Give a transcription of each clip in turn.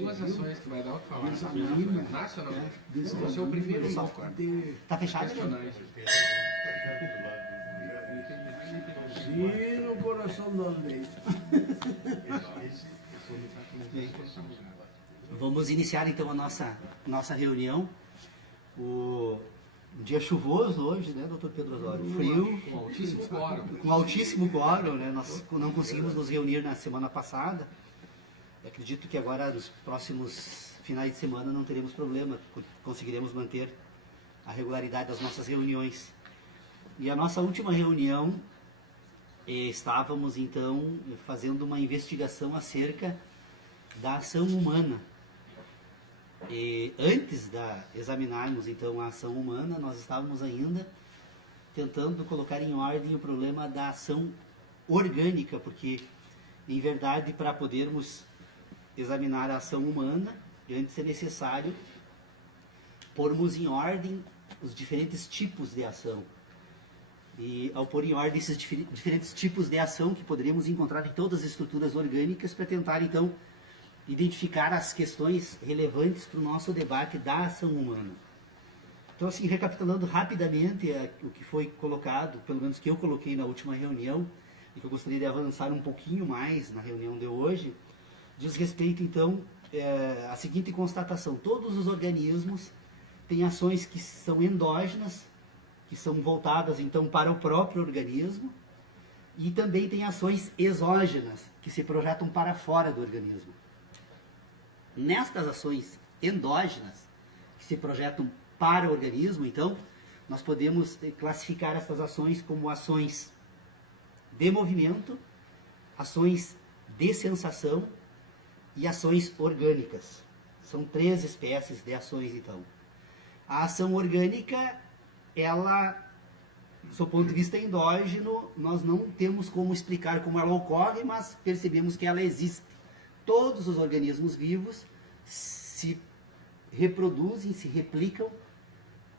duas ações que vai dar o que falar. Nacionalmente, desse vai ser o primeiro pessoal bloco. Tá fechado? Questionário. Sim, no coração da lei. Vamos iniciar então a nossa reunião. Um dia chuvoso hoje, né, doutor Pedro Osório? Frio, Com altíssimo quórum. com altíssimo quórum, né? Nós não conseguimos nos reunir na semana passada. Acredito que agora, nos próximos finais de semana, não teremos problema, conseguiremos manter a regularidade das nossas reuniões. E a nossa última reunião, estávamos então fazendo uma investigação acerca da ação humana. E antes de examinarmos então a ação humana, nós estávamos ainda tentando colocar em ordem o problema da ação orgânica, porque em verdade, para podermos examinar a ação humana, antes é necessário pormos em ordem os diferentes tipos de ação. E ao pôr em ordem esses diferentes tipos de ação que poderíamos encontrar em todas as estruturas orgânicas, para tentar então identificar as questões relevantes para o nosso debate da ação humana. Então, assim, recapitulando rapidamente o que foi colocado, pelo menos que eu coloquei na última reunião, e que eu gostaria de avançar um pouquinho mais na reunião de hoje, diz respeito, então, à seguinte constatação: todos os organismos têm ações que são endógenas, que são voltadas, então, para o próprio organismo, e também tem ações exógenas, que se projetam para fora do organismo. Nestas ações endógenas, que se projetam para o organismo, então, nós podemos classificar essas ações como ações de movimento, ações de sensação e ações orgânicas. São 3 espécies de ações, então. A ação orgânica, ela, do seu ponto de vista endógeno, nós não temos como explicar como ela ocorre, mas percebemos que ela existe. Todos os organismos vivos se reproduzem, se replicam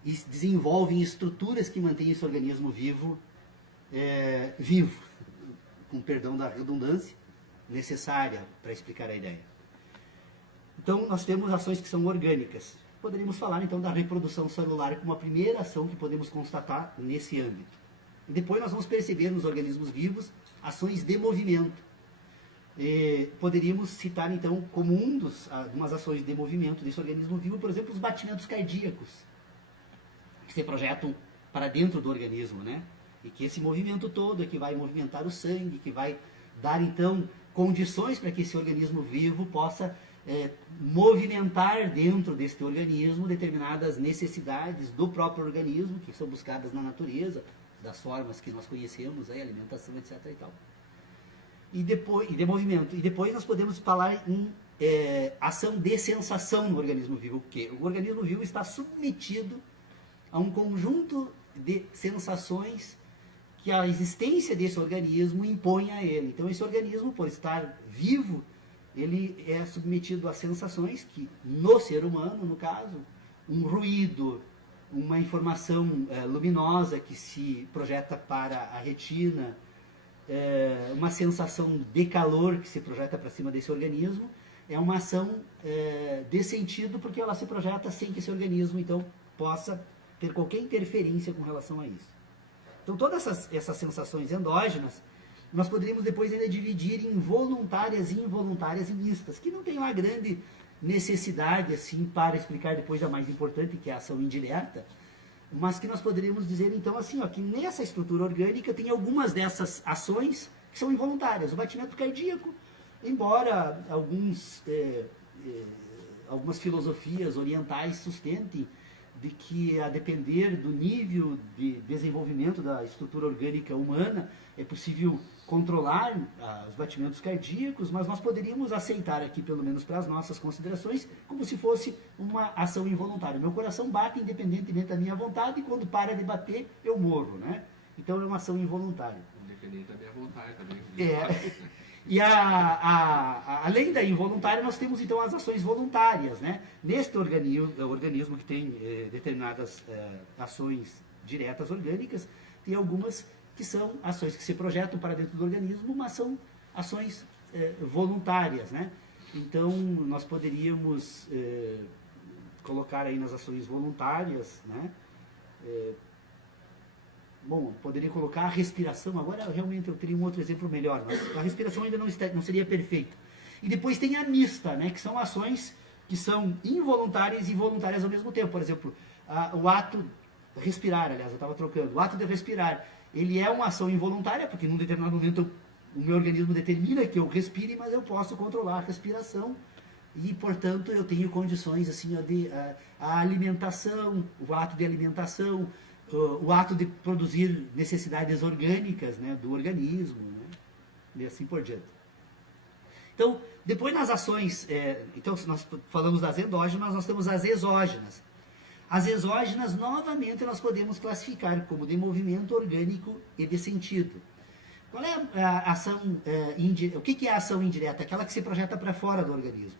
e desenvolvem estruturas que mantêm esse organismo vivo, vivo, com perdão da redundância, necessária para explicar a ideia. Então, nós temos ações que são orgânicas. Poderíamos falar, então, da reprodução celular como a primeira ação que podemos constatar nesse âmbito. E depois nós vamos perceber nos organismos vivos ações de movimento. Poderíamos citar, então, como umas ações de movimento desse organismo vivo, por exemplo, os batimentos cardíacos, que se projetam para dentro do organismo, né? E que esse movimento todo é que vai movimentar o sangue, que vai dar, então, condições para que esse organismo vivo possa movimentar dentro deste organismo determinadas necessidades do próprio organismo, que são buscadas na natureza, das formas que nós conhecemos, alimentação, etc. e tal. E de movimento. E depois nós podemos falar em ação de sensação no organismo vivo, porque o organismo vivo está submetido a um conjunto de sensações que a existência desse organismo impõe a ele. Então, esse organismo, por estar vivo, ele é submetido a sensações que, no ser humano, no caso, um ruído, uma informação luminosa que se projeta para a retina, uma sensação de calor que se projeta para cima desse organismo, é uma ação de sentido, porque ela se projeta sem que esse organismo, então, possa ter qualquer interferência com relação a isso. Então, todas essas sensações endógenas, nós poderíamos depois ainda dividir em voluntárias e involuntárias e mistas, que não tem uma grande necessidade, assim, para explicar depois a mais importante, que é a ação indireta, mas que nós poderíamos dizer, então, assim, ó, que nessa estrutura orgânica tem algumas dessas ações que são involuntárias. O batimento cardíaco, embora algumas filosofias orientais sustentem de que, a depender do nível de desenvolvimento da estrutura orgânica humana, é possível controlar os batimentos cardíacos, mas nós poderíamos aceitar aqui, pelo menos para as nossas considerações, como se fosse uma ação involuntária. Meu coração bate independentemente da minha vontade e quando para de bater, eu morro, né? Então é uma ação involuntária. Independente da minha vontade também. E além da involuntária, nós temos então as ações voluntárias, né? Neste organismo que tem determinadas ações diretas orgânicas, tem algumas que são ações que se projetam para dentro do organismo, mas são ações voluntárias, né? Então, nós poderíamos colocar aí nas ações voluntárias, né? Bom, poderia colocar a respiração. Agora, realmente, eu teria um outro exemplo melhor, mas a respiração ainda não seria perfeita. E depois tem a mista, né? Que são ações que são involuntárias e voluntárias ao mesmo tempo. Por exemplo, o ato respirar, aliás, eu estava trocando. O ato de respirar, ele é uma ação involuntária, porque num determinado momento o meu organismo determina que eu respire, mas eu posso controlar a respiração e, portanto, eu tenho condições assim, a alimentação, o ato de alimentação, o ato de produzir necessidades orgânicas, né, do organismo, né, e assim por diante. Então, depois nas ações, então se nós falamos das endógenas, nós temos as exógenas. As exógenas, novamente, nós podemos classificar como de movimento orgânico e de sentido. Qual é a ação indireta? O que é a ação indireta? Aquela que se projeta para fora do organismo.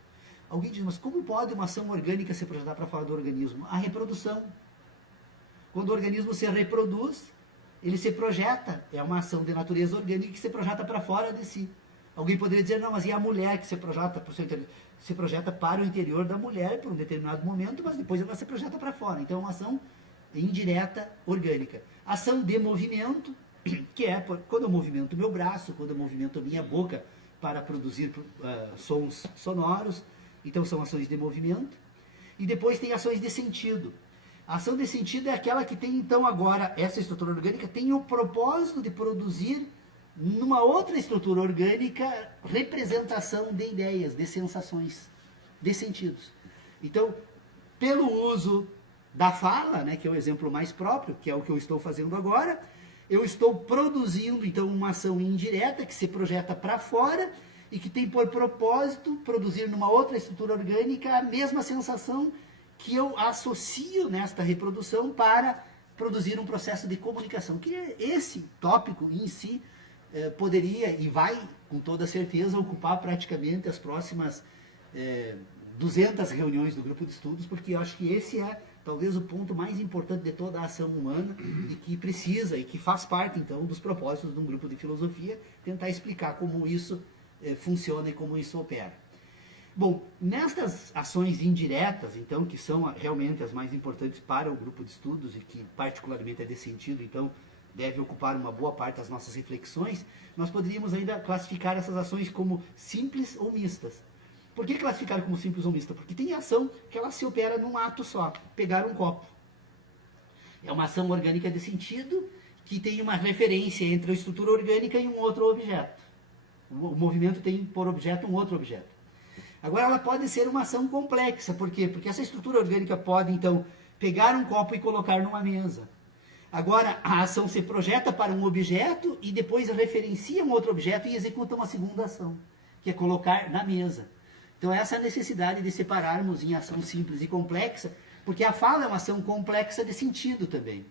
Alguém diz, mas como pode uma ação orgânica se projetar para fora do organismo? A reprodução. Quando o organismo se reproduz, ele se projeta. É uma ação de natureza orgânica que se projeta para fora de si. Alguém poderia dizer, não, mas e a mulher que se projeta para o seu interior? Se projeta para o interior da mulher por um determinado momento, mas depois ela se projeta para fora. Então é uma ação indireta orgânica. Ação de movimento, que é quando eu movimento meu braço, quando eu movimento a minha boca para produzir sons sonoros. Então são ações de movimento. E depois tem ações de sentido. A ação de sentido é aquela que tem, então, agora, essa estrutura orgânica tem o propósito de produzir, numa outra estrutura orgânica, representação de ideias, de sensações, de sentidos. Então, pelo uso da fala, né, que é o exemplo mais próprio, que é o que eu estou fazendo agora, eu estou produzindo, então, uma ação indireta que se projeta para fora e que tem por propósito produzir numa outra estrutura orgânica a mesma sensação que eu associo nesta reprodução para produzir um processo de comunicação. Que esse tópico em si poderia e vai, com toda certeza, ocupar praticamente as próximas 200 reuniões do grupo de estudos, porque eu acho que esse é talvez o ponto mais importante de toda a ação humana e que precisa e que faz parte, então, dos propósitos de um grupo de filosofia, tentar explicar como isso funciona e como isso opera. Bom, nestas ações indiretas, então, que são realmente as mais importantes para o grupo de estudos e que particularmente é desse sentido, então, deve ocupar uma boa parte das nossas reflexões, nós poderíamos ainda classificar essas ações como simples ou mistas. Por que classificar como simples ou mista? Porque tem ação que ela se opera num ato só, pegar um copo. É uma ação orgânica de sentido que tem uma referência entre a estrutura orgânica e um outro objeto. O movimento tem por objeto um outro objeto. Agora, ela pode ser uma ação complexa. Por quê? Porque essa estrutura orgânica pode, então, pegar um copo e colocar numa mesa. Agora, a ação se projeta para um objeto e depois referencia um outro objeto e executa uma segunda ação, que é colocar na mesa. Então, essa é a necessidade de separarmos em ação simples e complexa, porque a fala é uma ação complexa de sentido também.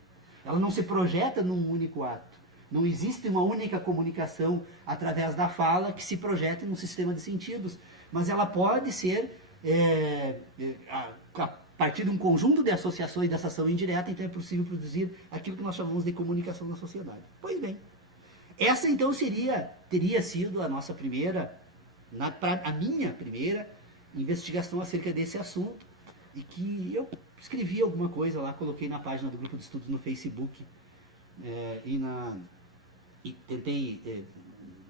Ela não se projeta num único ato. Não existe uma única comunicação através da fala que se projete num sistema de sentidos, mas ela pode ser, a partir de um conjunto de associações dessa ação indireta, então é possível produzir aquilo que nós chamamos de comunicação na sociedade. Pois bem, essa então teria sido a nossa primeira, a minha primeira investigação acerca desse assunto, e que eu escrevi alguma coisa lá, coloquei na página do grupo de estudos no Facebook, e tentei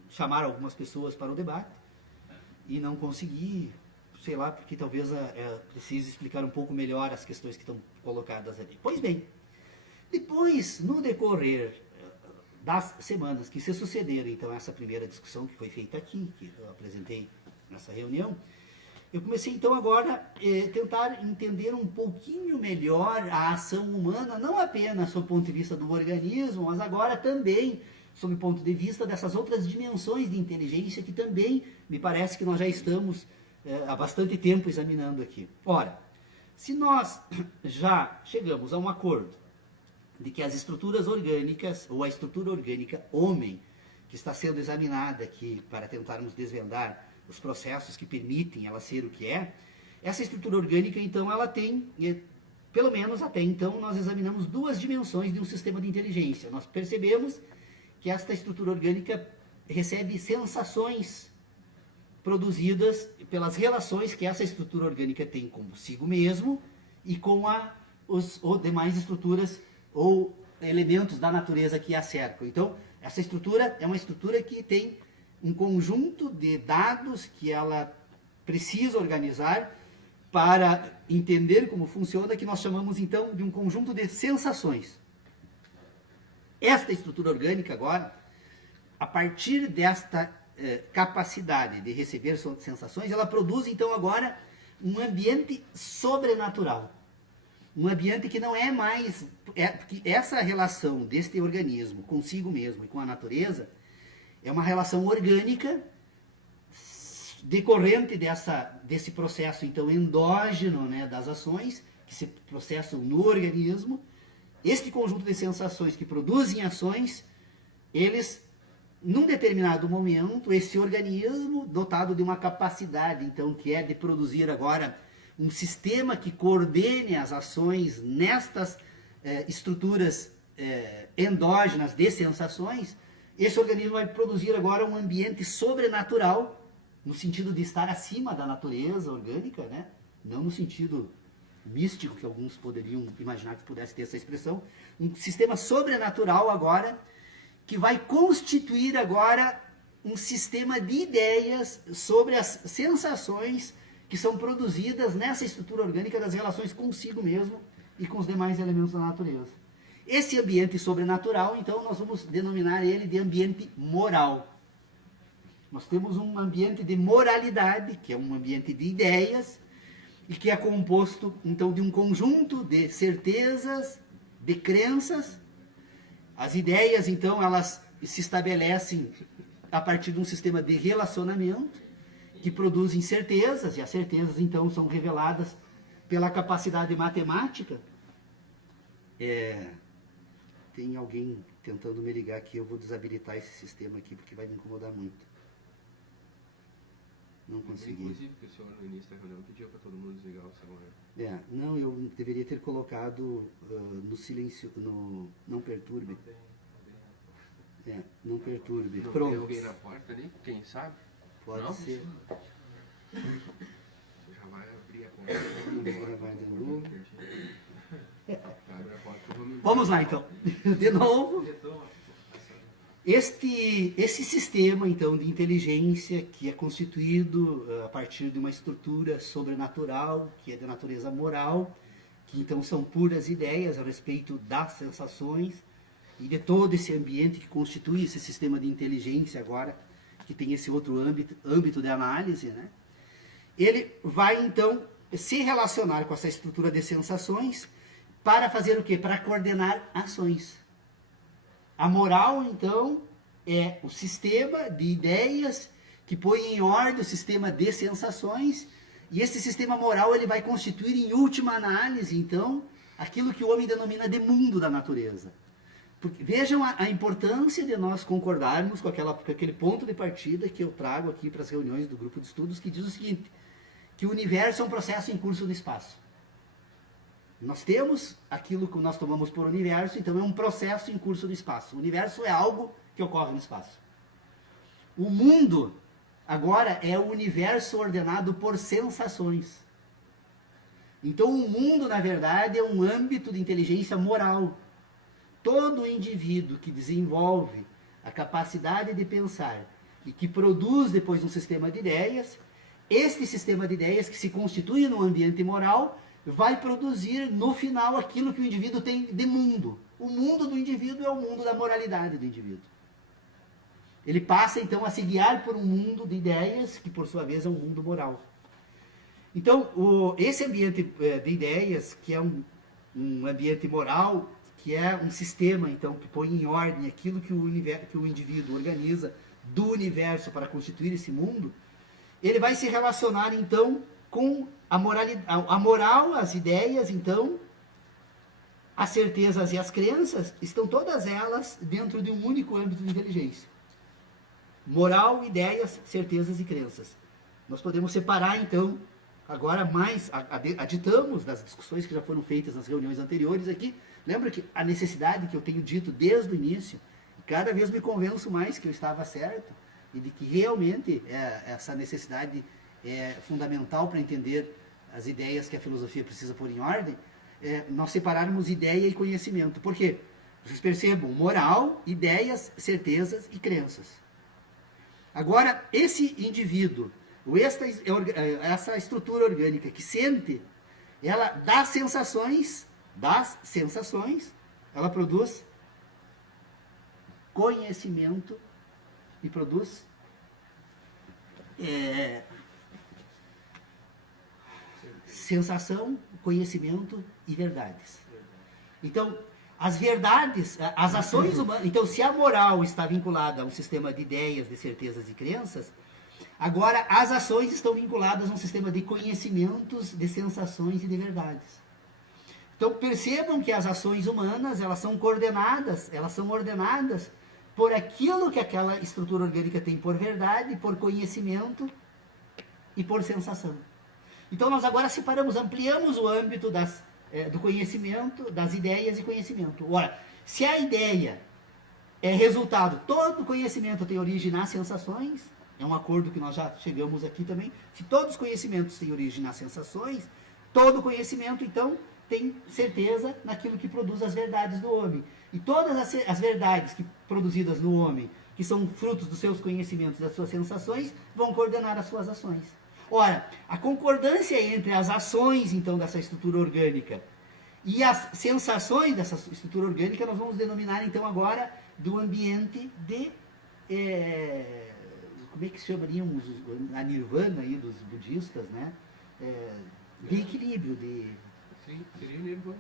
chamar algumas pessoas para o debate, e não consegui, sei lá, porque talvez precise explicar um pouco melhor as questões que estão colocadas ali. Pois bem, depois, no decorrer das semanas que se sucederam, então, essa primeira discussão que foi feita aqui, que eu apresentei nessa reunião, eu comecei, então, agora a tentar entender um pouquinho melhor a ação humana, não apenas sob o ponto de vista do organismo, mas agora também sob o ponto de vista dessas outras dimensões de inteligência que também me parece que nós já estamos há bastante tempo examinando aqui. Ora, se nós já chegamos a um acordo de que as estruturas orgânicas, ou a estrutura orgânica homem, que está sendo examinada aqui para tentarmos desvendar os processos que permitem ela ser o que é, essa estrutura orgânica, então, ela tem, pelo menos até então, nós examinamos duas dimensões de um sistema de inteligência. Nós percebemos que esta estrutura orgânica recebe sensações produzidas pelas relações que essa estrutura orgânica tem consigo mesmo e com os demais estruturas ou elementos da natureza que a cercam. Então, essa estrutura é uma estrutura que tem um conjunto de dados que ela precisa organizar para entender como funciona, que nós chamamos então de um conjunto de sensações. Esta estrutura orgânica agora, a partir desta capacidade de receber sensações, ela produz então agora um ambiente sobrenatural. Um ambiente que não é mais... porque essa relação deste organismo consigo mesmo e com a natureza é uma relação orgânica decorrente desse processo então endógeno, né, das ações que se processam no organismo. Este conjunto de sensações que produzem ações, eles, num determinado momento, esse organismo dotado de uma capacidade então que é de produzir agora um sistema que coordene as ações nestas estruturas endógenas de sensações, esse organismo vai produzir agora um ambiente sobrenatural, no sentido de estar acima da natureza orgânica, né? Não no sentido místico, que alguns poderiam imaginar que pudesse ter essa expressão, um sistema sobrenatural agora, que vai constituir agora um sistema de ideias sobre as sensações que são produzidas nessa estrutura orgânica das relações consigo mesmo e com os demais elementos da natureza. Esse ambiente sobrenatural, então, nós vamos denominar ele de ambiente moral. Nós temos um ambiente de moralidade, que é um ambiente de ideias, e que é composto, então, de um conjunto de certezas, de crenças. As ideias, então, elas se estabelecem a partir de um sistema de relacionamento, que produzem certezas, e as certezas, então, são reveladas pela capacidade matemática. Tem alguém tentando me ligar aqui, eu vou desabilitar esse sistema aqui, porque vai me incomodar muito. Não consegui. Inclusive, porque o senhor no início da reunião pediu para todo mundo desligar o celular. Não, eu deveria ter colocado no silêncio, no não perturbe. Não perturbe. Não Pronto. tem alguém na porta ali? Quem sabe? Pode Não? ser. Você já vai abrir a porta. Já vai de novo. Abre a porta que eu vou me... Vamos lá, então. De novo. Esse sistema, então, de inteligência, que é constituído a partir de uma estrutura sobrenatural, que é de natureza moral, que então são puras ideias a respeito das sensações e de todo esse ambiente que constitui esse sistema de inteligência agora, que tem esse outro âmbito de análise, né? Ele vai, então, se relacionar com essa estrutura de sensações para fazer o quê? Para coordenar ações. A moral, então, é o sistema de ideias que põe em ordem o sistema de sensações, e esse sistema moral ele vai constituir, em última análise, então, aquilo que o homem denomina de mundo da natureza. Porque, vejam a importância de nós concordarmos com aquele ponto de partida que eu trago aqui para as reuniões do grupo de estudos, que diz o seguinte, que o universo é um processo em curso no espaço. Nós temos aquilo que nós tomamos por universo, então é um processo em curso no espaço. O universo é algo que ocorre no espaço. O mundo, agora, é o universo ordenado por sensações. Então o mundo, na verdade, é um âmbito de inteligência moral. Todo indivíduo que desenvolve a capacidade de pensar e que produz depois um sistema de ideias, este sistema de ideias que se constitui num ambiente moral, vai produzir no final aquilo que o indivíduo tem de mundo. O mundo do indivíduo é o mundo da moralidade do indivíduo. Ele passa então a se guiar por um mundo de ideias, que por sua vez é um mundo moral. Então, esse ambiente de ideias, que é um ambiente moral, que é um sistema então que põe em ordem aquilo que o indivíduo organiza do universo para constituir esse mundo, ele vai se relacionar então com a moral, as ideias, então, as certezas e as crenças, estão todas elas dentro de um único âmbito de inteligência. Moral, ideias, certezas e crenças. Nós podemos separar, então, agora mais, aditamos das discussões que já foram feitas nas reuniões anteriores aqui. Lembra que a necessidade que eu tenho dito desde o início, cada vez me convenço mais que eu estava certo, e de que realmente essa necessidade é fundamental para entender as ideias que a filosofia precisa pôr em ordem, nós separarmos ideia e conhecimento. Por quê? Vocês percebam, moral, ideias, certezas e crenças. Agora, esse indivíduo, essa estrutura orgânica que sente, ela das sensações, ela produz conhecimento e produz sensação, conhecimento e verdades. Então, as verdades, as ações humanas... Então, se a moral está vinculada a um sistema de ideias, de certezas e crenças, agora as ações estão vinculadas a um sistema de conhecimentos, de sensações e de verdades. Então, percebam que as ações humanas, elas são coordenadas, elas são ordenadas por aquilo que aquela estrutura orgânica tem por verdade, por conhecimento e por sensação. Então, nós agora separamos, ampliamos o âmbito do conhecimento, das ideias e conhecimento. Ora, se a ideia é resultado, todo conhecimento tem origem nas sensações, é um acordo que nós já chegamos aqui também, se todos os conhecimentos têm origem nas sensações, todo conhecimento, então, tem certeza naquilo que produz as verdades do homem. E todas as verdades produzidas no homem, que são frutos dos seus conhecimentos, das suas sensações, vão coordenar as suas ações. Ora, a concordância entre as ações, então, dessa estrutura orgânica e as sensações dessa estrutura orgânica, nós vamos denominar, então, agora, do ambiente de... como é que se chamariam a nirvana aí dos budistas, né? De equilíbrio, Sim, seria nirvana.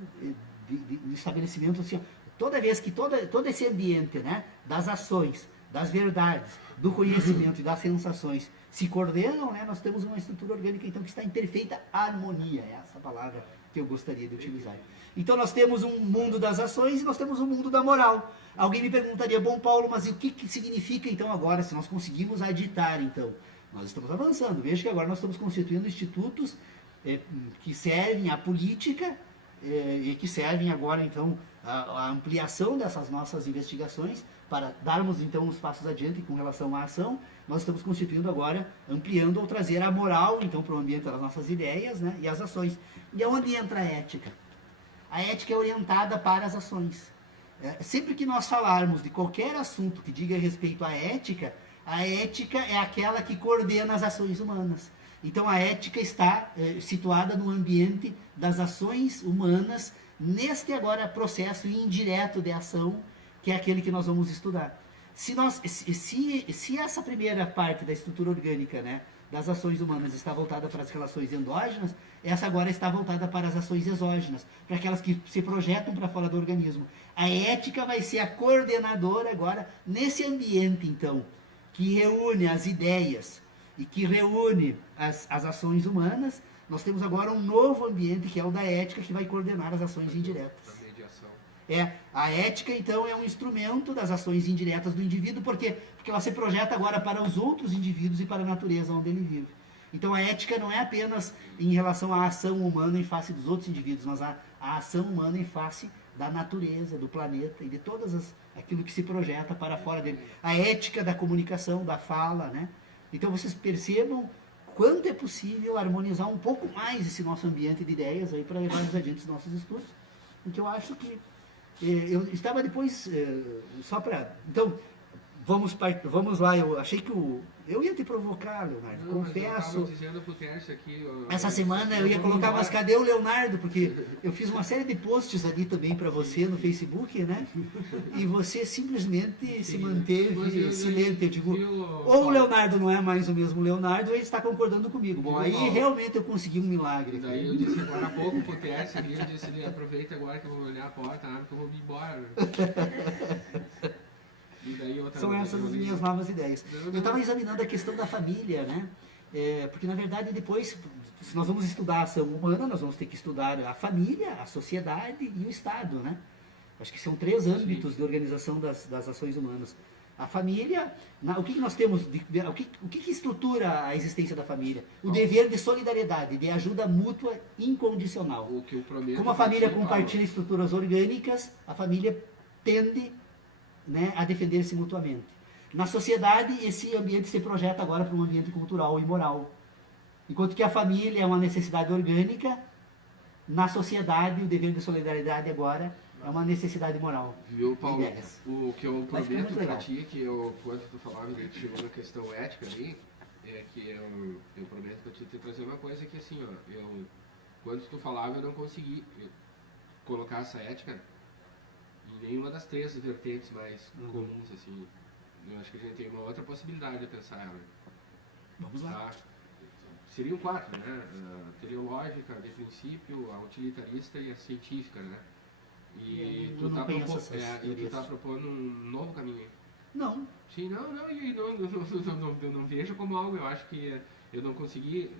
de estabelecimento, assim, toda vez que todo esse ambiente, né, das ações, das verdades, do conhecimento e das sensações se coordenam, né, nós temos uma estrutura orgânica, então, que está em perfeita harmonia, é essa palavra que eu gostaria de utilizar. Então, nós temos um mundo das ações e nós temos um mundo da moral. Alguém me perguntaria, bom, Paulo, mas o que significa, então, agora, se nós conseguimos aditar, então? Nós estamos avançando. Veja que agora nós estamos constituindo institutos que servem à política e que servem agora, então, à ampliação dessas nossas investigações para darmos, então, os passos adiante com relação à ação. Nós estamos constituindo agora, ampliando ou trazer a moral, então, para o ambiente das nossas ideias, né, e as ações. E aonde entra a ética? A ética é orientada para as ações. Sempre que nós falarmos de qualquer assunto que diga respeito à ética, a ética é aquela que coordena as ações humanas. Então, a ética está situada no ambiente das ações humanas, neste agora processo indireto de ação, que é aquele que nós vamos estudar. Se essa primeira parte da estrutura orgânica, né, das ações humanas está voltada para as relações endógenas, essa agora está voltada para as ações exógenas, para aquelas que se projetam para fora do organismo. A ética vai ser a coordenadora agora nesse ambiente, então, que reúne as ideias e que reúne as ações humanas. Nós temos agora um novo ambiente, que é o da ética, que vai coordenar as ações indiretas. A mediação. A ética, então, é um instrumento das ações indiretas do indivíduo. Por quê? Porque ela se projeta agora para os outros indivíduos e para a natureza onde ele vive. Então, a ética não é apenas em relação à ação humana em face dos outros indivíduos, mas a ação humana em face da natureza, do planeta e de todas aquilo que se projeta para fora dele. A ética da comunicação, da fala, né? Então, vocês percebam quanto é possível harmonizar um pouco mais esse nosso ambiente de ideias aí para levarmos adiante os nossos estudos. Porque eu acho que eu estava depois, só para... Então, vamos lá, eu achei que eu ia te provocar, Leonardo, Não, confesso. eu dizendo pro Tércio aqui, Essa semana eu ia colocar, mas cadê o Leonardo? Porque eu fiz uma série de posts ali também para você no Facebook, né? E você simplesmente se manteve silente. Eu digo, ou o Leonardo não é mais o mesmo Leonardo, ou ele está concordando comigo. Bom, aí realmente eu consegui um milagre. Daí eu disse agora há pouco pro Tércio ali, eu disse, aproveita agora que eu vou olhar a porta, que eu vou ir embora. Né? São essas as minhas novas ideias. Eu estava examinando a questão da família, né? Porque, na verdade, depois, se nós vamos estudar a ação humana, nós vamos ter que estudar a família, a sociedade e o Estado, né? Acho que são 3 âmbitos de organização das ações humanas. A família, o que nós temos, o que estrutura a existência da família? O dever de solidariedade, de ajuda mútua incondicional. O que eu prometo. Como a família compartilha estruturas orgânicas, a família tende, né, a defender-se mutuamente. Na sociedade, esse ambiente se projeta agora para um ambiente cultural e moral. Enquanto que a família é uma necessidade orgânica, na sociedade o dever de solidariedade agora é uma necessidade moral. Viu, Paulo? Ideias. O que eu Vai ficar prometo muito pra legal. ti, que quando tu falava que a gente chegou na questão ética ali, é que eu prometo pra ti te trazer uma coisa que assim, ó, quando tu falava eu não consegui colocar essa ética em nenhuma das 3 vertentes mais comuns, assim. Eu acho que a gente tem uma outra possibilidade de pensar ela. Vamos lá. Tá? Seriam 4, né? A teleológica, de princípio, a utilitarista e a científica, né? E Eu não conheço essas tu teorias. tá propondo um novo caminho. Não, Sim, eu não vejo como algo, eu acho que eu não consegui,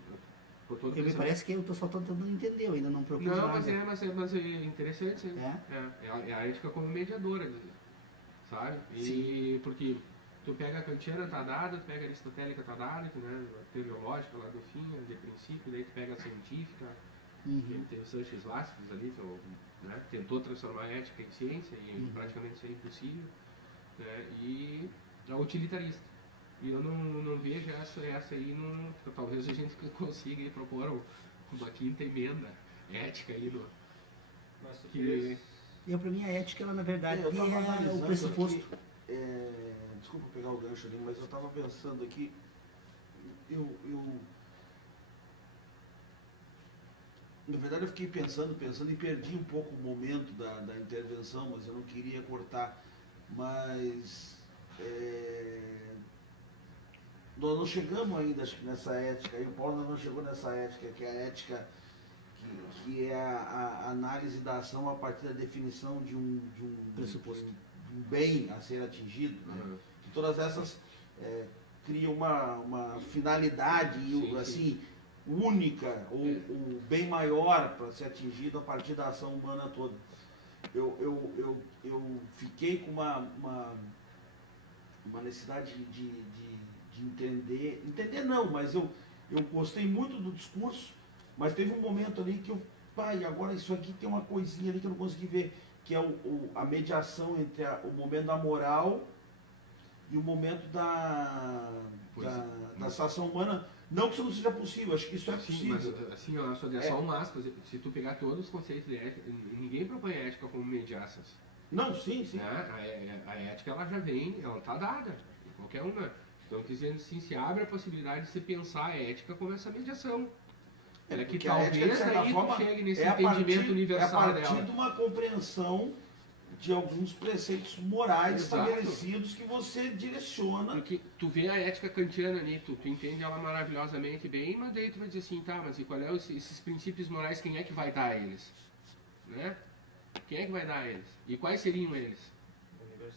por todo me parece que eu só estou tentando entender, eu ainda não propus Não, nada. mas é interessante, sim. É a ética como mediadora, sabe? E porque tu pega a kantiana, tá dada, tu pega a aristotélica, tá dada, né? A teleológica lá do fim, de princípio, daí tu pega a científica, que tem os Sanches Vasquez ali, né? Tentou transformar a ética em ciência e praticamente isso é impossível, né? E a utilitarista. E eu não vejo essa aí, talvez a gente consiga aí propor uma 5ª emenda ética aí no. Que, Para mim a ética, ela na verdade Eu tava é o analisando pressuposto. aqui, desculpa pegar o gancho ali, mas eu estava pensando aqui, na verdade eu fiquei pensando e perdi um pouco o momento da intervenção, mas eu não queria cortar, mas nós não chegamos ainda, acho que nessa ética, e o Paulo ainda não chegou nessa ética, que é a ética que é a análise da ação a partir da definição de um Pressuposto. de um bem a ser atingido, né? Que todas essas criam uma finalidade assim única ou bem maior para ser atingido a partir da ação humana toda. Eu fiquei com uma necessidade de entender não, mas eu gostei muito do discurso, mas teve um momento ali que agora isso aqui tem uma coisinha ali que eu não consegui ver, que é a mediação entre o momento da moral e o momento da ação humana. Não que isso não seja possível, acho que isso é possível. Sim, mas assim, eu só der só um aspas, se tu pegar todos os conceitos de ética, ninguém propõe a ética como mediaças. Não, sim. Né? A ética ela já vem, ela está dada, qualquer uma. Então, dizendo assim, se abre a possibilidade de se pensar a ética como essa mediação. Ela que talvez aí chegue nesse entendimento universal dela. É a partir de uma compreensão de alguns preceitos morais estabelecidos que você direciona. Porque tu vê a ética kantiana ali, tu entende ela maravilhosamente bem, mas daí tu vai dizer assim, tá, mas e qual é esses princípios morais, quem é que vai dar a eles? Né? Quem é que vai dar a eles? E quais seriam eles?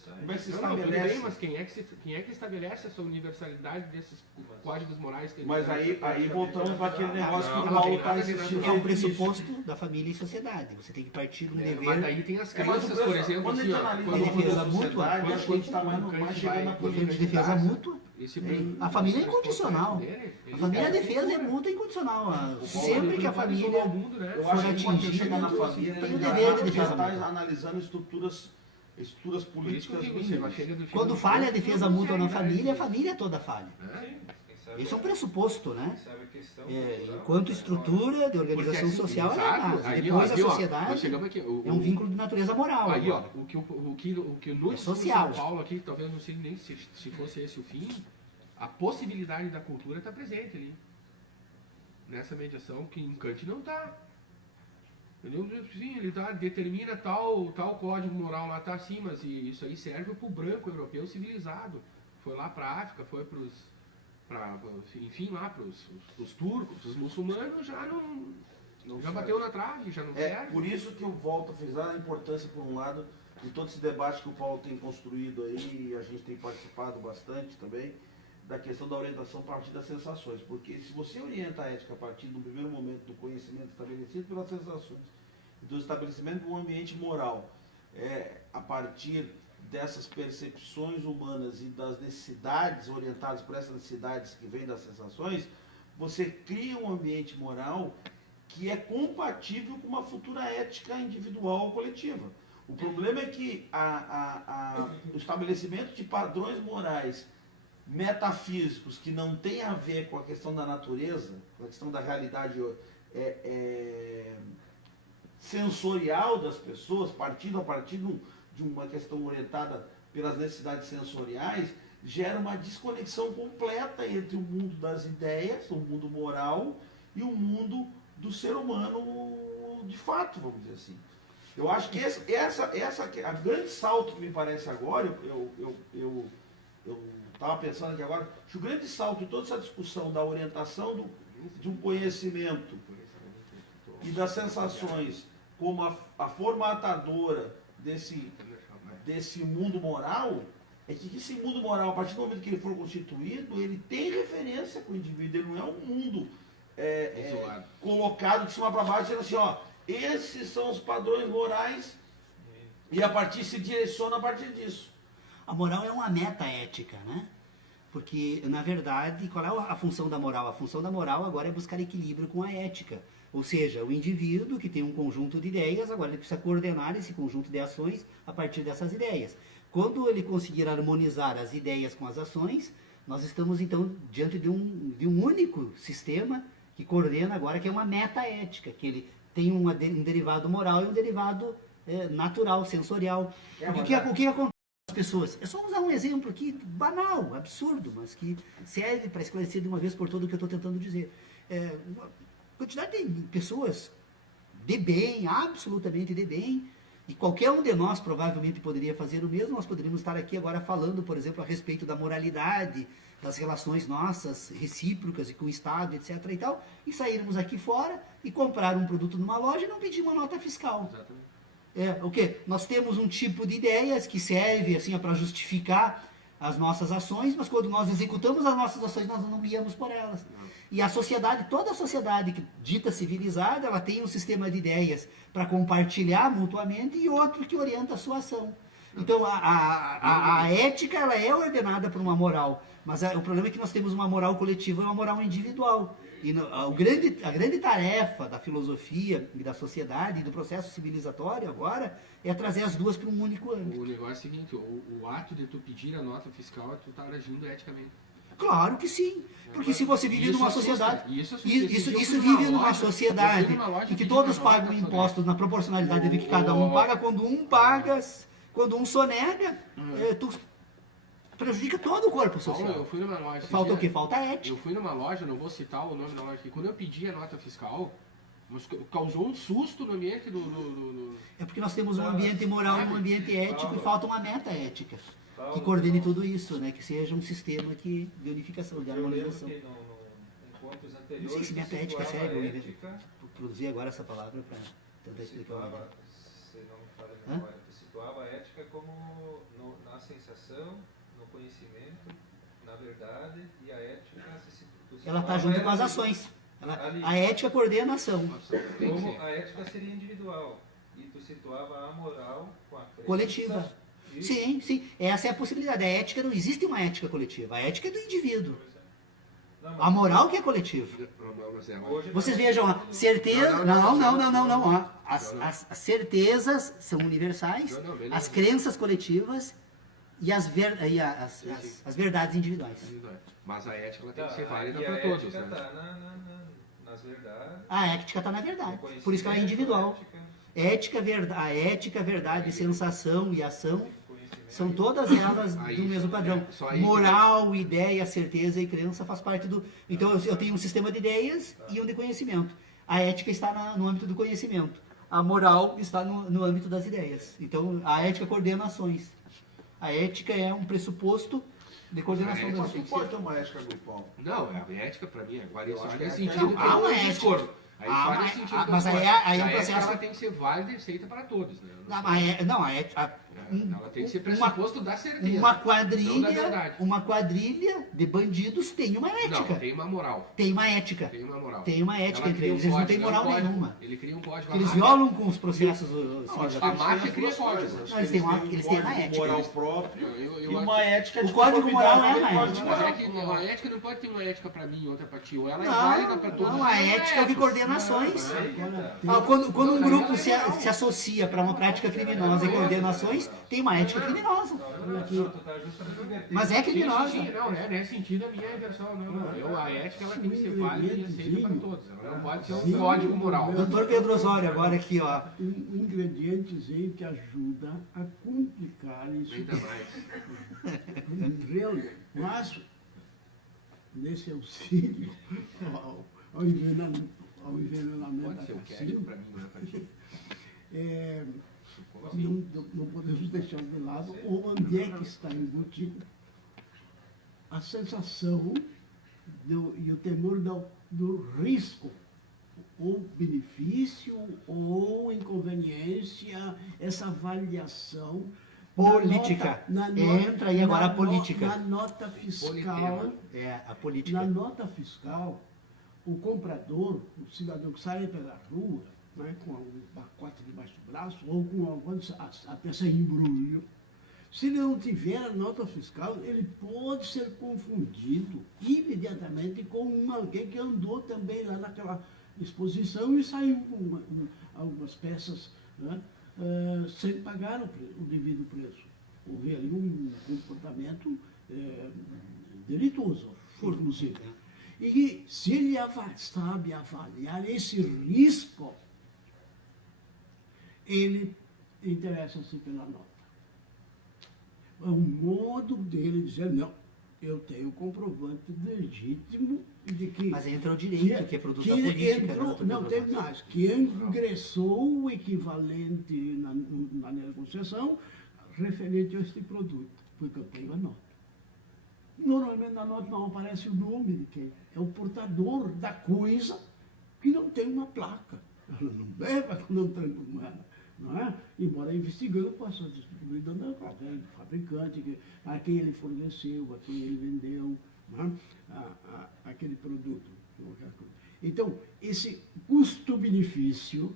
Como é que se Tudo estabelece? bem, mas quem é que estabelece essa universalidade desses códigos morais que Mas aí voltamos para aquele negócio que o Paulo está insistindo. É um pressuposto da família e sociedade. Você tem que partir de um dever. Mas daí tem as crenças, por exemplo, quando a assim, gente ó, analisa quando a defesa mútua, sociedade, acho que a gente está mais chegando na Defesa profundidade. mútua. A família é incondicional. A família, a defesa é mútua e incondicional. Sempre que a família Eu for acho que quando você chega na atingida, família, tem o ele dever de já defesa está mútua. analisando estruturas políticas mínimas. Quando falha a defesa mútua na família, a família toda falha. Esse é um pressuposto, né? Enquanto estrutura de organização social, ela é a base. Depois a sociedade é um vínculo de natureza moral. Aí, ó, agora. o que no É social. São Paulo aqui, talvez não sei nem se fosse esse o fim, a possibilidade da cultura está presente ali. Nessa mediação que em Kant não está. Entendeu? Sim, ele determina tal código moral lá, tá assim, mas isso aí serve para o branco europeu civilizado. Foi lá para a África, foi para os turcos, os muçulmanos já já bateu na trave, já não serve. Por isso que eu volto a frisar a importância, por um lado, de todo esse debate que o Paulo tem construído aí, e a gente tem participado bastante também, da questão da orientação a partir das sensações. Porque se você orienta a ética a partir, no primeiro momento, do conhecimento estabelecido pelas sensações, e do estabelecimento de um ambiente moral, a partir dessas percepções humanas e das necessidades orientadas por essas necessidades que vêm das sensações, você cria um ambiente moral que é compatível com uma futura ética individual ou coletiva. O problema é que o estabelecimento de padrões morais metafísicos que não tem a ver com a questão da natureza, com a questão da realidade sensorial das pessoas, partindo a partir de uma questão orientada pelas necessidades sensoriais, gera uma desconexão completa entre o mundo das ideias, o mundo moral, e o mundo do ser humano de fato, vamos dizer assim. Eu acho que a grande salto que me parece agora, eu estava pensando aqui agora, que o grande salto em toda essa discussão da orientação de um conhecimento e das sensações como a formatadora desse mundo moral, é que esse mundo moral, a partir do momento que ele for constituído, ele tem referência com o indivíduo, ele não é um mundo colocado de cima para baixo, dizendo assim, ó, esses são os padrões morais e a partir se direciona a partir disso. A moral é uma meta-ética, né? Porque, na verdade, qual é a função da moral? A função da moral agora é buscar equilíbrio com a ética. Ou seja, o indivíduo que tem um conjunto de ideias, agora ele precisa coordenar esse conjunto de ações a partir dessas ideias. Quando ele conseguir harmonizar as ideias com as ações, nós estamos, então, diante de um único sistema que coordena agora, que é uma meta-ética, que ele tem um derivado moral e um derivado natural, sensorial. O que acontece com as pessoas? É só usar um exemplo aqui, banal, absurdo, mas que serve para esclarecer de uma vez por todas o que eu estou tentando dizer. Uma quantidade de pessoas de bem, absolutamente de bem, e qualquer um de nós provavelmente poderia fazer o mesmo. Nós poderíamos estar aqui agora falando, por exemplo, a respeito da moralidade, das relações nossas, recíprocas e com o Estado, etc. e tal, e sairmos aqui fora e comprar um produto numa loja e não pedir uma nota fiscal. Exatamente. O quê? Nós temos um tipo de ideias que serve assim, para justificar as nossas ações, mas quando nós executamos as nossas ações, nós não guiamos por elas. E a sociedade, toda a sociedade dita civilizada, ela tem um sistema de ideias para compartilhar mutuamente e outro que orienta a sua ação. Então, a ética, ela é ordenada por uma moral, mas o problema é que nós temos uma moral coletiva e uma moral individual. E a grande tarefa da filosofia e da sociedade e do processo civilizatório agora é trazer as duas para um único âmbito. O negócio é o seguinte, o ato de tu pedir a nota fiscal, tu tá agindo eticamente. Claro que sim, porque se você vive numa sociedade, isso vive numa sociedade em que todos pagam impostos na proporcionalidade de que cada um paga, quando um sonega, tu prejudica todo o corpo social. Paulo, eu fui numa loja. Falta o quê? Falta ética. Eu fui numa loja, não vou citar o nome da loja aqui, quando eu pedi a nota fiscal, causou um susto no ambiente do... É porque nós temos um ambiente moral e um ambiente ético e falta uma meta ética que coordene tudo isso, né? Que seja um sistema de unificação, de harmonização. Não sei se meta ética serve, eu produzi agora essa palavra para tentar explicar. Se não me falha a memória, tu situava a ética como na sensação, no conhecimento, na verdade, e a ética ela está junto com as ações. A ética coordena a ação. Como a ética seria individual, e tu situava a moral com a crença coletiva. Sim, sim. Essa é a possibilidade. A ética, não existe uma ética coletiva. A ética é do indivíduo. A moral que é coletiva. Vocês vejam, a certeza... Não. As certezas são universais, as crenças coletivas e as verdades individuais. Mas a ética ela tem que ser válida para todos. Né? Nas verdades. A ética está na verdade. Por isso que ela é individual. A ética, verdade, sensação e ação são todas elas do mesmo padrão. Moral, ideia, certeza e crença faz parte do... Então eu tenho um sistema de ideias e um de conhecimento. A ética está no âmbito do conhecimento. A moral está no âmbito das ideias. Então a ética coordena ações. A ética é um pressuposto de coordenação das ações. Mas pode ter uma ética grupal. Não, a ética para mim agora isso faz sentido. Há uma ética. Aí faz sentido. Mas aí é um processo. processo... Ela tem que ser válida e aceita para todos. Né? Ela tem que ser pressuposto da certeza. Uma não da quadrilha, verdade. uma quadrilha de bandidos tem uma ética. Não, tem uma moral. Tem uma ética. Tem uma moral. Tem uma ética Ela entre cria eles. um Eles não código, têm moral é um código. nenhuma. Ele cria um código. Eles A máfia- violam com os processos. A máfia cria código. Não, eles têm uma ética. Moral próprio Eu e acho- uma ética de O código moral conformidade é com o uma código ética. Mas moral. é que a ética não pode ter uma ética pra mim e outra pra ti. Ou ela é Não, válida pra todos. não, a ética é o que coordena ações. Quando um grupo se associa para uma prática criminosa e coordena ações, tem uma ética criminosa. Tu tá justamente invertendo. Mas é criminosa. Sim, não, né? Nesse sentido, a minha inversão, a ética ela tem que ser válida e aceita para todos. Ela não pode ser um código moral. Doutor Pedro Osório, agora aqui, ó. Um ingredientezinho que ajuda a complicar isso. Ainda mais. Mas, nesse auxílio ao envenenamento Pode ser da o que é vacina, pra mim, não é pra ti. Como assim? não podemos deixar de lado onde é que está embutido a sensação e o temor do risco, ou benefício, ou inconveniência, essa avaliação Política. Entra aí agora a política. Na nota fiscal. É, a política. Na nota fiscal, o comprador, o cidadão que sai pela rua, né, com um pacote debaixo do braço, ou com até sem embrulho, se ele não tiver a nota fiscal, ele pode ser confundido imediatamente com alguém que andou também lá naquela exposição e saiu com algumas peças, né, sem pagar o devido preço. Houve ali um comportamento delitoso, inclusive. E se ele sabe avaliar esse risco, ele interessa-se pela nota. É um modo dele dizer, não, eu tenho comprovante legítimo de que... Mas entra o direito, que é produto da política. Entrou, não, tem mais, que ingressou o equivalente na negociação referente a este produto, porque eu tenho a nota. Normalmente na nota não aparece o nome de quem é o portador da coisa que não tem uma placa. Ela não leva, não tranca, não é? Embora investigando possa descobrir do fabricante, a quem ele forneceu, a quem ele vendeu, não é? Aquele produto. Então, esse custo-benefício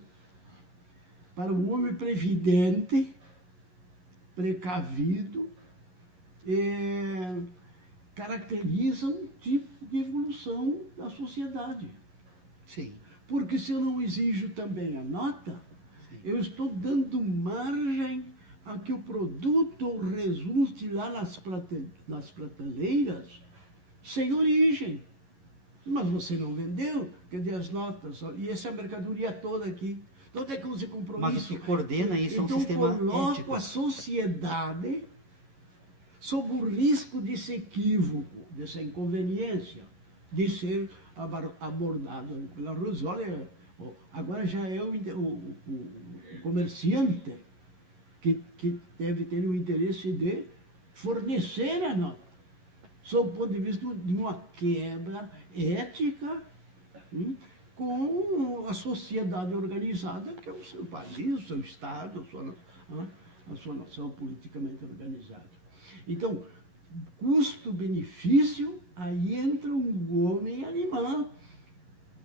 para o homem previdente, precavido, caracteriza um tipo de evolução da sociedade. Sim. Porque se eu não exijo também a nota, eu estou dando margem a que o produto resulte lá nas prateleiras sem origem. Mas você não vendeu, cadê as notas? E essa mercadoria toda aqui. Então, onde é que você comprou Mas isso? o que coordena isso é um Então, sistema coloco ético. a sociedade sob o risco desse equívoco, dessa inconveniência, de ser abordado pela Rosa. Olha, agora já é o comerciante que deve ter o interesse de fornecer a nota, sob o ponto de vista de uma quebra ética com a sociedade organizada, que é o seu país, o seu Estado, a sua nação politicamente organizada. Então, custo-benefício, aí entra um homem animal.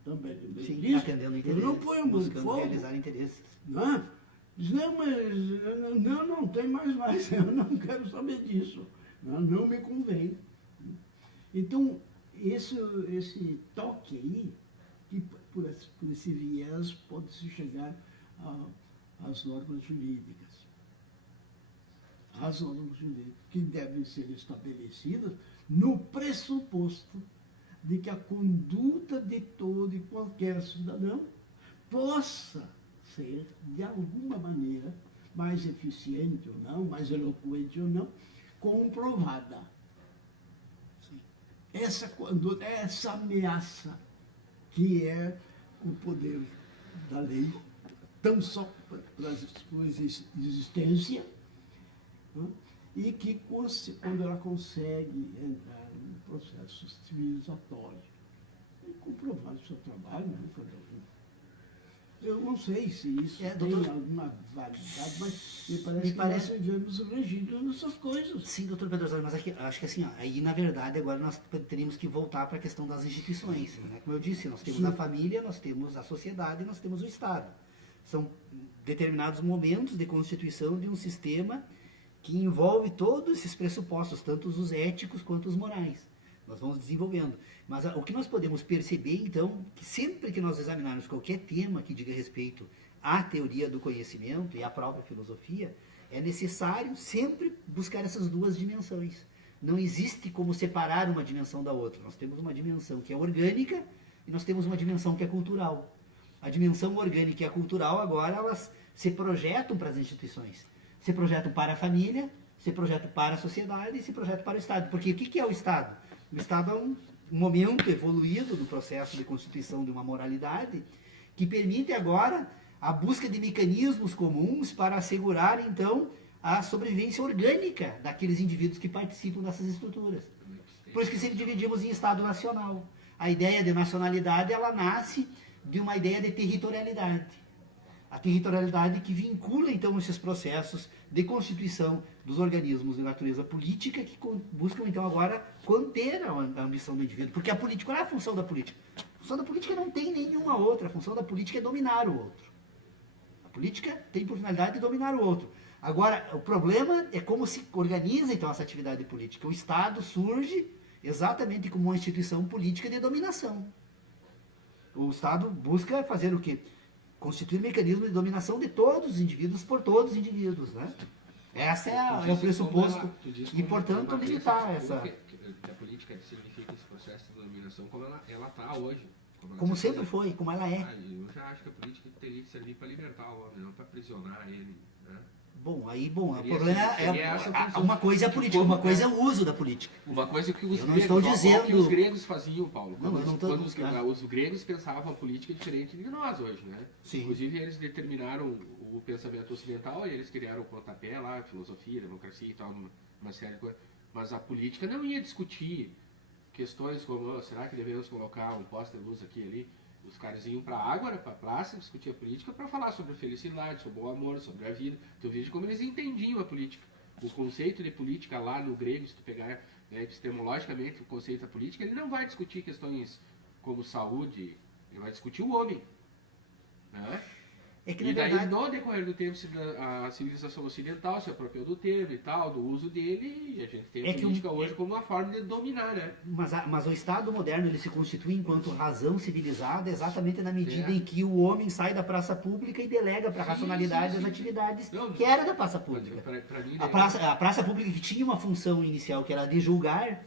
Também Sim, disso. atendendo interesses, Eu não ponho a mão de buscando fogo. realizar interesses. Não, diz, não, mas não tem mais, eu não quero saber disso. Não me convém. Então, esse toque aí, que por esse viés pode-se chegar às normas jurídicas. As normas jurídicas que devem ser estabelecidas no pressuposto de que a conduta de todo e qualquer cidadão possa ser, de alguma maneira, mais eficiente ou não, mais eloquente ou não, comprovada. Essa ameaça que é o poder da lei, tão só para sua existência, né? E que, quando ela consegue entrar em processos civilizatórios e comprovar o seu trabalho, Eu não sei se isso tem doutor, alguma validade, mas me parece que parece... nós devemos regidos nessas coisas. Sim, doutor Pedro Osório, mas aqui, acho que assim, ó, aí na verdade agora nós teríamos que voltar para a questão das instituições. Né? Como eu disse, nós temos a família, nós temos a sociedade e nós temos o Estado. São determinados momentos de constituição de um sistema que envolve todos esses pressupostos, tanto os éticos quanto os morais. Nós vamos desenvolvendo. Mas o que nós podemos perceber, então, que sempre que nós examinarmos qualquer tema que diga respeito à teoria do conhecimento e à própria filosofia, é necessário sempre buscar essas duas dimensões. Não existe como separar uma dimensão da outra. Nós temos uma dimensão que é orgânica e nós temos uma dimensão que é cultural. A dimensão orgânica e a cultural, agora, elas se projetam para as instituições. Se projetam para a família, se projetam para a sociedade e se projetam para o Estado. Porque o que é o Estado? O Estado é um momento evoluído do processo de constituição de uma moralidade que permite agora a busca de mecanismos comuns para assegurar, então, a sobrevivência orgânica daqueles indivíduos que participam dessas estruturas. Por isso que sempre dividimos em Estado nacional. A ideia de nacionalidade, ela nasce de uma ideia de territorialidade. A territorialidade que vincula, então, esses processos de constituição dos organismos de natureza política que buscam, então, agora conter a ambição do indivíduo. Porque a política, qual é a função da política? A função da política não tem nenhuma outra. A função da política é dominar o outro. A política tem por finalidade dominar o outro. Agora, o problema é como se organiza, então, essa atividade política. O Estado surge exatamente como uma instituição política de dominação. O Estado busca fazer o quê? Constituir mecanismos de dominação de todos os indivíduos por todos os indivíduos, né? Esse é o pressuposto e, portanto, limitar essa... A política significa esse processo de dominação como ela está hoje. Como sempre foi, como ela é. Eu já acho que a política teria que servir para libertar o homem, não para aprisionar ele, né? Bom, o problema é uma coisa é a política, uma coisa é o uso da política. Uma coisa que os gregos faziam, Paulo. Quando os gregos pensavam a política diferente de nós hoje, né? Sim. Inclusive eles determinaram o pensamento ocidental e eles criaram o pontapé lá, filosofia, democracia e tal, uma série de coisas. Mas a política não ia discutir questões como, será que devemos colocar um poste de luz aqui e ali? Os caras iam para a ágora, para a praça, discutir a política para falar sobre a felicidade, sobre o amor, sobre a vida. Tu veja como eles entendiam a política. O conceito de política lá no grego, se tu pegar, né, epistemologicamente o conceito da política, ele não vai discutir questões como saúde, ele vai discutir o homem. Né? É que, e daí, verdade... no decorrer do tempo, a civilização ocidental se apropriou do termo e tal, do uso dele, e a gente tem a política hoje como uma forma de dominar, né? Mas o Estado moderno, ele se constitui enquanto razão civilizada exatamente na medida em que o homem sai da praça pública e delega para a racionalidade as atividades que era da praça pública. Pra mim, a praça pública que tinha uma função inicial, que era de julgar,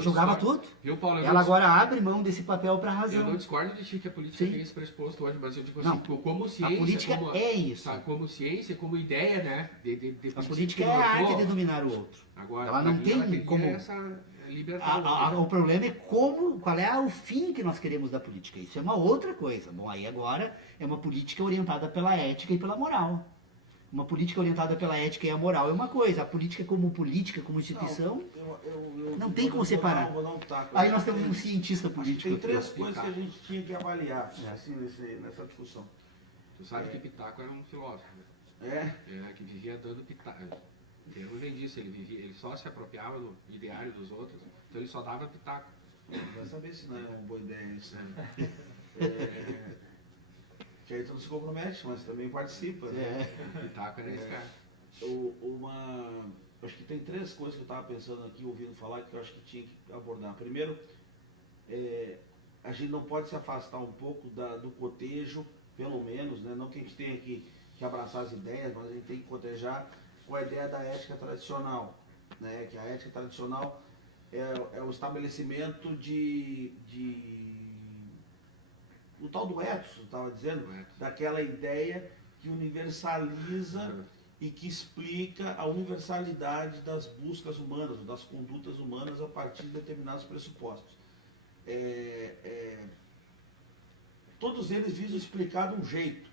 julgava tudo. Viu, Paulo? Ela agora abre mão desse papel para a razão. Eu não discordo de ti que a política tem esse pressuposto hoje, mas eu digo assim, como ciência... A política é isso. Tá, como ciência, como ideia, né? A política é a arte de dominar o outro. Agora, ela não tem como... essa liberdade. O problema é qual é o fim que nós queremos da política. Isso é uma outra coisa. Bom, aí agora é uma política orientada pela ética e pela moral. Uma política orientada pela ética e a moral é uma coisa. A política como instituição, não tem como separar. Aí nós temos um cientista político. Tem três coisas que a gente tinha que avaliar assim, nessa discussão. Tu sabe que Pitaco era um filósofo, né? Que vivia dando pitaco. Ele não vem disso, ele só se apropriava do ideário dos outros, então ele só dava pitaco. Vai saber se não é uma boa ideia isso, né? Que aí tu não se compromete, mas também participa, né? Pitaco era esse cara. Acho que tem três coisas que eu estava pensando aqui, ouvindo falar, que eu acho que tinha que abordar. Primeiro, a gente não pode se afastar um pouco do cotejo, pelo menos, né? Não que a gente tenha que abraçar as ideias, mas a gente tem que cotejar com a ideia da ética tradicional, né? Que a ética tradicional é o estabelecimento o tal do ethos, eu estava dizendo, daquela ideia que universaliza e que explica a universalidade das buscas humanas, das condutas humanas a partir de determinados pressupostos. Todos eles visam explicar de um jeito.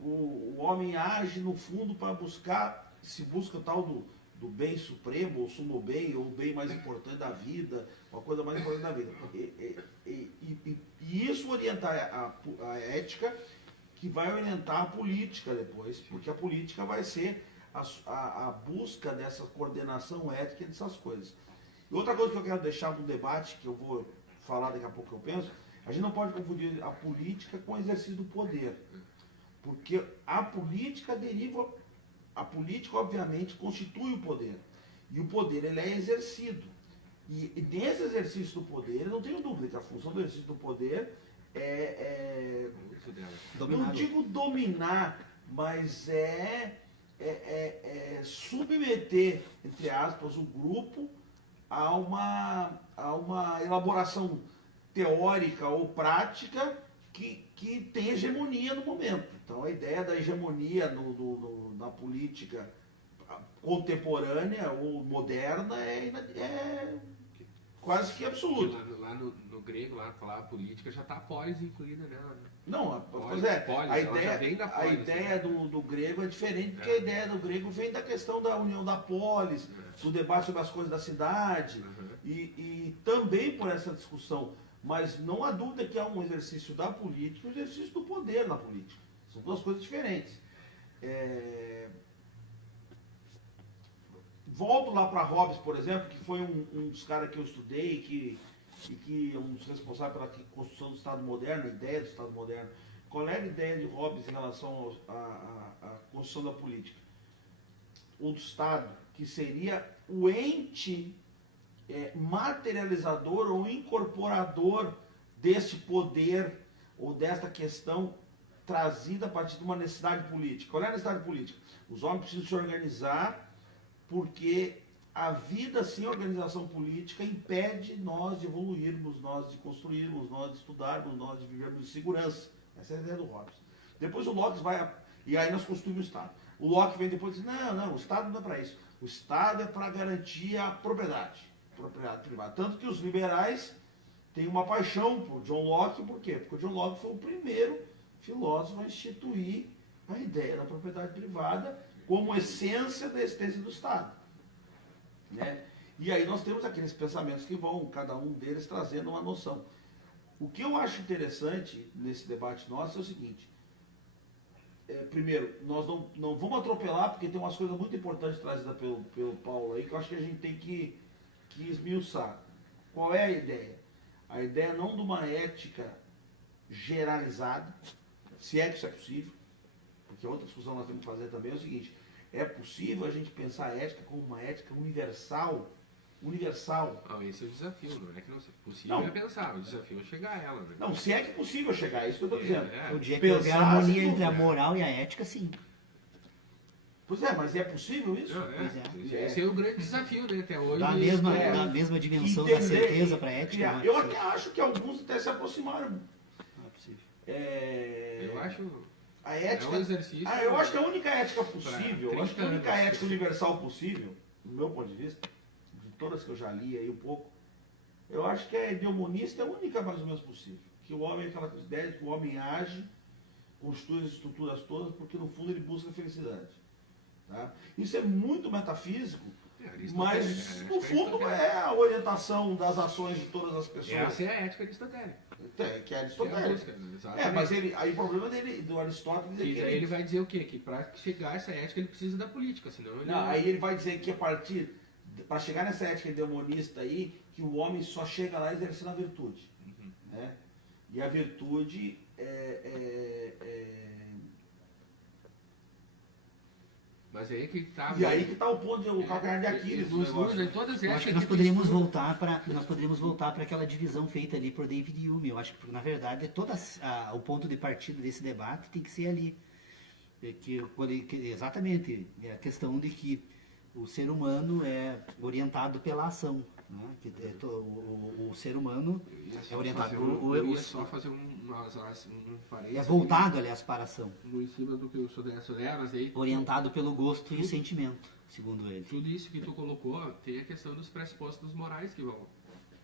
O homem age no fundo para se busca o tal do bem supremo, ou sumo bem, ou o bem mais importante da vida, uma coisa mais importante da vida. E isso orientar a ética que vai orientar a política depois, porque a política vai ser a busca dessa coordenação ética dessas coisas. E outra coisa que eu quero deixar no debate, que eu vou falar daqui a pouco que eu penso, a gente não pode confundir a política com o exercício do poder. Porque a política obviamente constitui o poder. E o poder ele é exercido. E nesse exercício do poder, eu não tenho dúvida que a função do exercício do poder não digo dominar, mas submeter, entre aspas, o grupo a uma elaboração teórica ou prática que tem hegemonia no momento. Então a ideia da hegemonia na política contemporânea ou moderna é quase que absoluta. Lá no grego, lá falar política, já está a polis incluída nela. Né? Não, Polis, a polis, ideia do grego é diferente, porque a ideia do grego vem da questão da união da polis, do debate sobre as coisas da cidade, e também por essa discussão. Mas não há dúvida que há um exercício da política e um exercício do poder na política. São duas coisas diferentes. Volto lá para Hobbes, por exemplo, que foi um dos caras que eu estudei e que é um dos responsáveis pela construção do Estado moderno, a ideia do Estado moderno. Qual era a ideia de Hobbes em relação à construção da política? Ou do Estado, que seria o ente materializador ou incorporador deste poder ou desta questão trazida a partir de uma necessidade política. Qual é a necessidade política? Os homens precisam se organizar porque a vida sem organização política impede nós de evoluirmos, nós de construirmos, nós de estudarmos, nós de vivermos em segurança. Essa é a ideia do Hobbes. Depois o Locke e aí nós construímos o Estado. O Locke vem depois e diz, não, o Estado não é para isso. O Estado é para garantir a propriedade privada. Tanto que os liberais têm uma paixão por John Locke, por quê? Porque o John Locke foi o primeiro filósofo a instituir a ideia da propriedade privada como essência da existência do Estado. Né? E aí nós temos aqueles pensamentos que vão, cada um deles trazendo uma noção. O que eu acho interessante nesse debate nosso é o seguinte, primeiro, nós não vamos atropelar, porque tem umas coisas muito importantes trazidas pelo Paulo aí, que eu acho que a gente tem que esmiuçar. Qual é a ideia? A ideia não de uma ética generalizada, se é que isso é possível, porque outra discussão nós temos que fazer também é o seguinte, é possível a gente pensar a ética como uma ética universal? Não, esse é o desafio, não é que não seja possível é pensar, o desafio é chegar a ela. Né? Não, se é que é possível chegar, é isso que eu estou dizendo. O dia que houver harmonia entre a moral e a ética, sim. Pois é, mas é possível isso? Pois Esse é o grande desafio, né? Até hoje. Da mesma dimensão da certeza para a ética. Eu até acho que alguns até se aproximaram. Não é possível. Eu acho. A ética, é um exercício. eu acho que a única ética possível, eu acho que a única ética universal possível, do meu ponto de vista, de todas que eu já li aí um pouco, eu acho que a idiomonista é a única mais ou menos possível. Que o homem é aquela ideia de que o homem age, constitui as estruturas todas, porque no fundo ele busca a felicidade. Tá? Isso é muito metafísico, mas no fundo é a orientação das ações de todas as pessoas. Essa é a ética aristotélica. Que é aristotélica. Mas aí o problema do Aristóteles é que ele vai dizer o quê? Que para chegar a essa ética ele precisa da política, senão ele... Não, aí ele vai dizer que para chegar nessa ética demonista aí, que o homem só chega lá exercendo a virtude. Né? E a virtude Mas aí que tá... E aí que está o ponto, o calcanhar de Aquiles. Eu acho que nós poderíamos voltar para aquela divisão feita ali por David Hume. Eu acho que, na verdade, o ponto de partida desse debate tem que ser ali. Exatamente, é a questão de que o ser humano é orientado pela ação. Né? O ser humano é orientado Eu ia só fazer é voltado, aliás, para a ação. Em cima do que o Soderas aí. Orientado pelo gosto e o sentimento, segundo ele. Tudo isso que tu colocou, tem a questão dos pressupostos morais que vão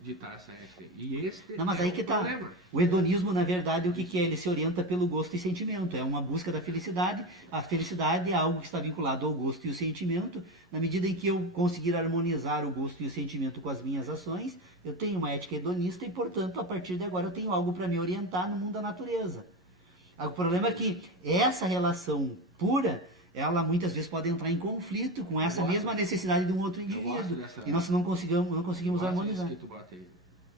ditar essa ética. E não, mas aí que tá. Problema. O hedonismo, na verdade, o que é? Ele se orienta pelo gosto e sentimento. É uma busca da felicidade. A felicidade é algo que está vinculado ao gosto e o sentimento. Na medida em que eu conseguir harmonizar o gosto e o sentimento com as minhas ações, eu tenho uma ética hedonista e, portanto, a partir de agora eu tenho algo para me orientar no mundo da natureza. O problema é que essa relação pura, ela muitas vezes pode entrar em conflito com essa mesma necessidade de um outro indivíduo. E nós não conseguimos harmonizar. Que tu bota aí.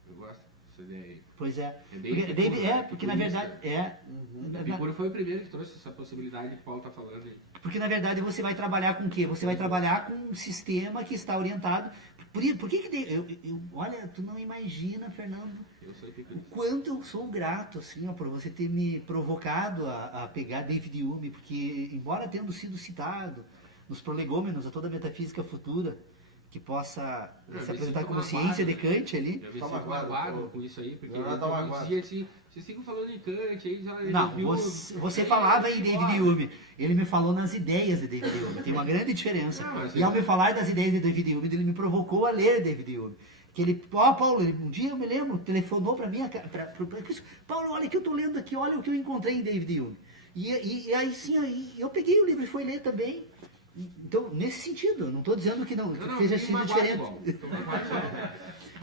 Eu gosto dessa ideia aí. Pois é. Porque na verdade Epicuro foi o primeiro que trouxe essa possibilidade que o Paulo está falando aí. Porque na verdade você vai trabalhar com o quê? Você vai trabalhar com um sistema que está orientado. Por que olha, tu não imagina, Fernando, o quanto eu sou grato assim, ó, por você ter me provocado a pegar David Hume, porque embora tendo sido citado nos prolegômenos a toda a metafísica futura, que possa se apresentar como ciência de Kant ali. Eu me magoado com isso aí, porque eu dizia assim, vocês ficam falando em Kant, aí já... Não, você falava em David Hume, ele me falou nas ideias de David Hume, tem uma grande diferença. E ao me falar das ideias de David Hume, ele me provocou a ler David Hume. Que ele, Paulo, um dia eu me lembro, telefonou para mim, Paulo, olha que eu estou lendo aqui, olha o que eu encontrei em David Hume. E aí sim, eu peguei o livro e fui ler também. Então, nesse sentido, não estou dizendo que não seja sido diferente.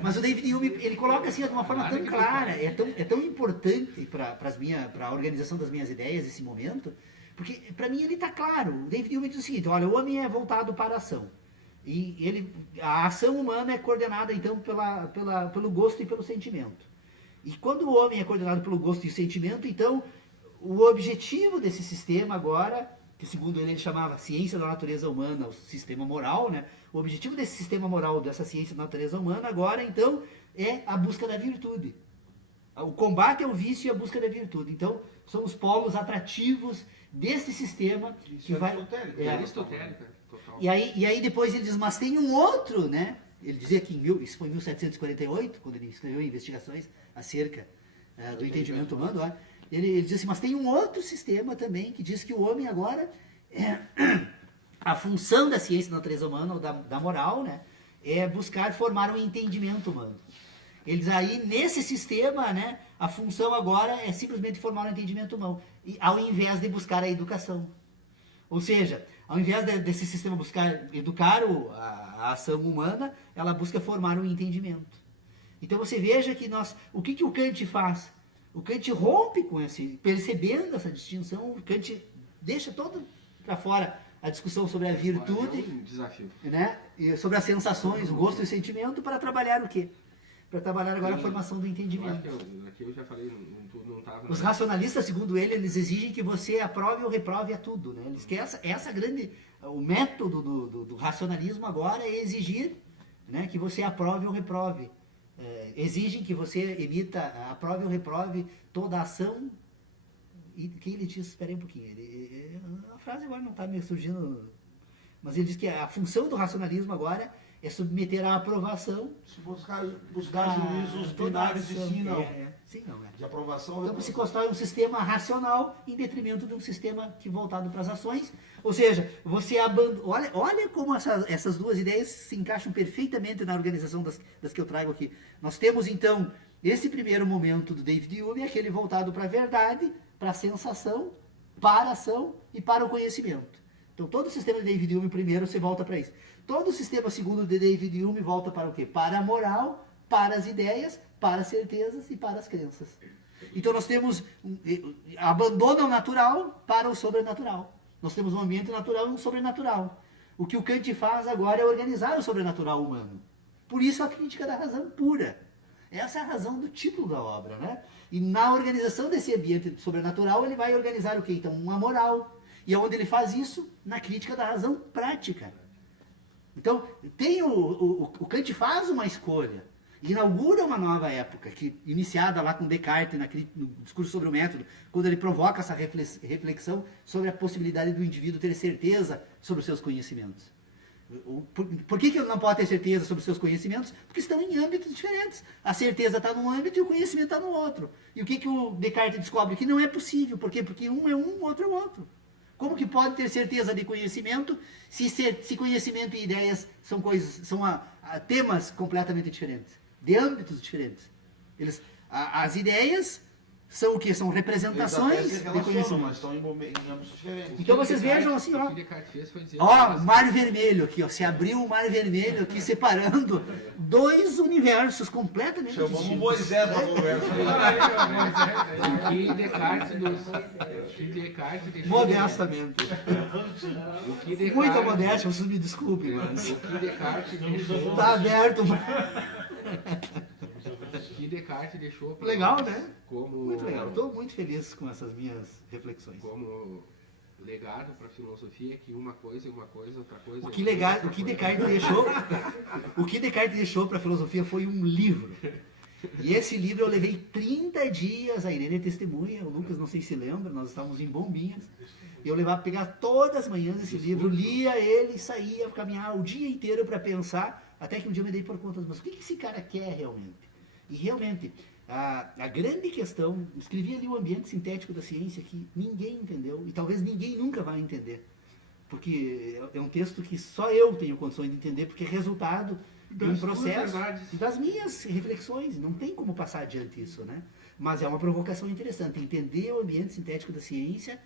Mas o David Hume, ele coloca assim de uma forma tão clara, é tão importante para a organização das minhas ideias esse momento, porque para mim ele está claro. O David Hume diz o seguinte, olha, o homem é voltado para a ação. E a ação humana é coordenada então pelo gosto e pelo sentimento. E quando o homem é coordenado pelo gosto e sentimento, então o objetivo desse sistema agora, que segundo ele chamava ciência da natureza humana, o sistema moral, né? O objetivo desse sistema moral, dessa ciência da natureza humana agora, então, é a busca da virtude. O combate ao vício e a busca da virtude. Então, são os polos atrativos desse sistema Isso que é vai... Aristotélico, total. E aí depois ele diz, mas tem um outro, né? Ele dizia que isso foi em 1748, quando ele escreveu investigações acerca do entendimento humano, ó. Ele diz assim, mas tem um outro sistema também que diz que o homem agora, a função da ciência da natureza humana, ou da moral, né, é buscar formar um entendimento humano. Eles aí, nesse sistema, né, a função agora é simplesmente formar um entendimento humano, ao invés de buscar a educação. Ou seja, ao invés desse sistema buscar educar a ação humana, ela busca formar um entendimento. Então você veja que o que o Kant faz? O Kant rompe com percebendo essa distinção, o Kant deixa todo para fora a discussão sobre a virtude, é um desafio, né? E sobre as sensações, o gosto e o sentimento, para trabalhar o quê? Para trabalhar agora a formação do entendimento. Aqui eu já falei, não estava... Os racionalistas, segundo ele, eles exigem que você aprove ou reprove a tudo, né? Eles querem essa grande... O método do racionalismo agora é exigir, né, que você aprove ou reprove. Exigem que você emita, aprove ou reprove toda a ação. E que ele diz, espera aí um pouquinho, a frase agora não está me surgindo, mas ele diz que a função do racionalismo agora é submeter à aprovação. Buscar juízos binários de sim, não. Sim, não, de aprovação. Então se constrói um sistema racional em detrimento de um sistema voltado para as ações. Ou seja, você abandona. Olha como essas duas ideias se encaixam perfeitamente na organização das que eu trago aqui. Nós temos então esse primeiro momento do David Hume, aquele voltado para a verdade, para a sensação, para a ação e para o conhecimento. Então todo o sistema de David Hume primeiro você volta para isso. Todo o sistema segundo de David Hume volta para o quê? Para a moral, para as ideias, para as certezas e para as crenças. Então nós temos abandono ao natural para o sobrenatural. Nós temos um ambiente natural e um sobrenatural. O que o Kant faz agora é organizar o sobrenatural humano. Por isso a crítica da razão pura. Essa é a razão do título da obra, né? E na organização desse ambiente sobrenatural ele vai organizar o quê? Então uma moral. E onde ele faz isso? Na crítica da razão prática. Então tem o Kant faz uma escolha. Inaugura uma nova época, iniciada lá com Descartes, no discurso sobre o método, quando ele provoca essa reflexão sobre a possibilidade do indivíduo ter certeza sobre os seus conhecimentos. Por que ele não pode ter certeza sobre os seus conhecimentos? Porque estão em âmbitos diferentes. A certeza está num âmbito e o conhecimento está no outro. E o que o Descartes descobre? Que não é possível. Por quê? Porque um é um, o outro é o outro. Como que pode ter certeza de conhecimento se conhecimento e ideias são temas completamente diferentes? De âmbitos diferentes. As ideias são o quê? São Eles até representações se de relacionam, conhecimento. mas estão em ambos diferentes. Então vocês vejam assim, ó. O que Descartes fez foi dizer, Ó, mar vermelho aqui, ó. Se abriu o mar vermelho aqui, separando dois universos completamente Chamamos distintos. Moisés para conversa. o que Descartes deixou... Modestamente. O que Descartes, Muita modéstia, vocês me desculpem, mas O que Descartes deixou... tá aberto. O que Descartes deixou pra Legal, nós né? Como, Muito legal. Estou muito feliz com essas minhas reflexões. como legado para a filosofia é que uma coisa é uma coisa, outra coisa O é que, outra legal, coisa. o que Descartes deixou, o que Descartes deixou para a filosofia foi um livro. E esse livro eu levei 30 dias, a Irene é testemunha, o Lucas não sei se lembra, nós estávamos em Bombinhas. Eu levava pegar todas as manhãs esse livro, lia ele, saía, caminhar o dia inteiro para pensar, até que um dia eu me dei por conta, mas o que esse cara quer realmente? E realmente, a grande questão, escrevi ali o ambiente sintético da ciência que ninguém entendeu, e talvez ninguém nunca vai entender. Porque é um texto que só eu tenho condições de entender, porque é resultado de um Das tuas processo verdades. das minhas reflexões. Não tem como passar adiante isso, né? Mas é uma provocação interessante. Entender o ambiente sintético da ciência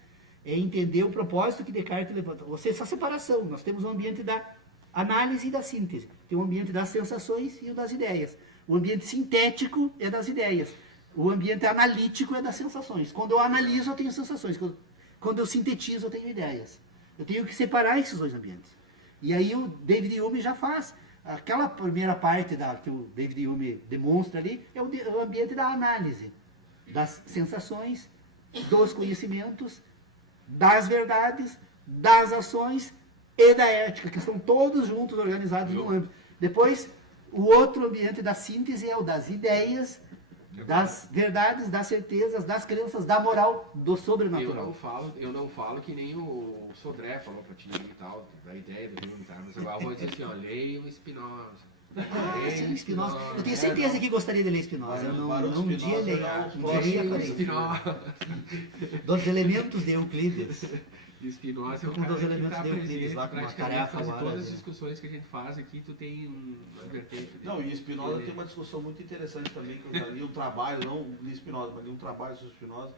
é entender o propósito que Descartes levanta. Ou seja, essa separação. Nós temos o ambiente da análise e da síntese. Tem o ambiente das sensações e o das ideias. O ambiente sintético é das ideias. O ambiente analítico é das sensações. Quando eu analiso, eu tenho sensações. Quando eu sintetizo, eu tenho ideias. Eu tenho que separar esses dois ambientes. E aí o David Hume já faz. Aquela primeira parte que o David Hume demonstra ali é o ambiente da análise, das sensações, dos conhecimentos, das verdades, das ações e da ética, que estão todos juntos organizados no âmbito. Depois, o outro ambiente da síntese é o das ideias, das verdades, das certezas, das crenças, da moral, do sobrenatural. Eu não falo que nem o Sodré falou pra ti e tal, da ideia do Hume, tá? Mas agora eu vou dizer assim, ó, leia o Spinoza. Sim, Spinoza. Eu tenho certeza que gostaria de ler Spinoza. Eu não um dia leio. Um dia farei. Spinoza. Dos elementos de Euclides. E Spinoza é um Um dos cara que elementos tá de Euclides presente lá com uma praticamente tarefa quase agora, todas as né? discussões que a gente faz aqui, tu tem uma vertente dele. Não, e Spinoza Ele- tem uma discussão muito interessante também, que eu já li um trabalho, não li Spinoza, mas li um trabalho sobre Spinoza,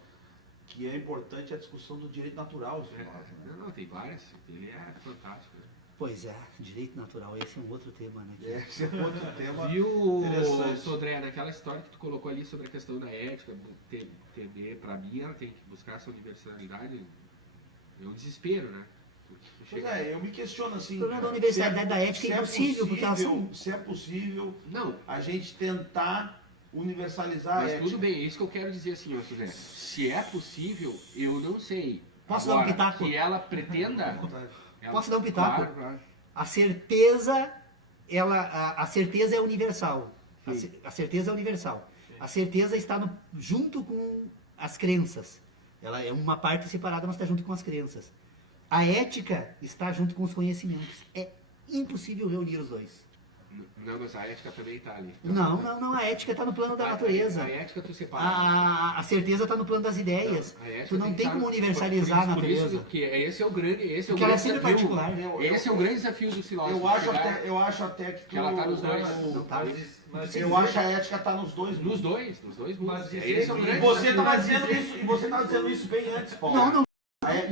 que é importante a discussão do direito natural, Spinoza. Né? Não, tem várias. Ele é fantástico. Né? Pois é, direito natural, esse é um outro tema, né? Esse é outro tema Viu, interessante. Sodré, naquela história que tu colocou ali sobre a questão da ética, do TB, pra mim ela tem que buscar essa universalidade. É um desespero, né? Porque tu Pois chega- é, eu me questiono assim. O problema da universidade da ética se é impossível, porque elas são... se é possível Não, a gente tentar universalizar a mas ética. tudo bem, é isso que eu quero dizer assim, ó, Sodré. Se é possível, eu não sei. Posso dar um Agora, pitaco? que ela pretenda... ela- Posso dar um pitaco? Claro, claro. A certeza, a certeza é universal. A certeza é universal. A certeza está junto com as crenças. Ela é uma parte separada, mas está junto com as crenças. A ética está junto com os conhecimentos. É impossível reunir os dois. Não, mas a ética também está ali. Não, a ética está no plano da natureza. A ética tu separa. A certeza está no plano das ideias. A ética Tu não tem que como estar- universalizar a por isso natureza. que esse é o grande, esse é o Porque ela é grande sempre desafio. particular. Esse é o grande desafio do filósofo. Eu acho até que que ela tá nos dois. Não tá. Eu acho que a ética está nos dois Nos mundos. dois mundos. Mas Esse é o E grande você desafio. estava dizendo isso, e você estava dizendo isso bem antes, Paulo. Não,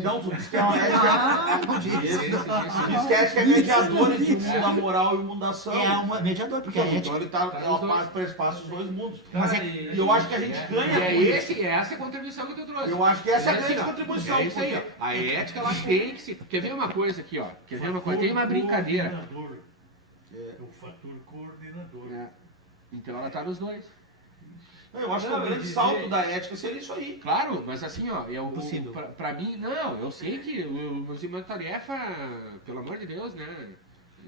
Não, tu disse que é uma ética. não disse. Tu disse que a ética é mediadora entre o mundo da moral e o mundo da ação. É uma mediador, porque a Então ética... ele Tá ela nos dois. prespaça os dois mundos. Mas E eu acho que a gente ganha E é com isso. essa é a contribuição que tu trouxe. Eu acho que essa é a assim, grande ó, contribuição, É isso aí, ó. porque- A ética, ela tem que se... Quer ver uma coisa aqui, ó? Quer ver uma coisa? Tem uma brincadeira. Coordenador. É o fator coordenador. É. Então ela tá nos dois. Eu acho que Não, o grande dizer- salto da ética seria isso aí. Claro, mas assim, ó, Possível. pra mim, não, eu sei que uma tarefa, pelo amor de Deus, né?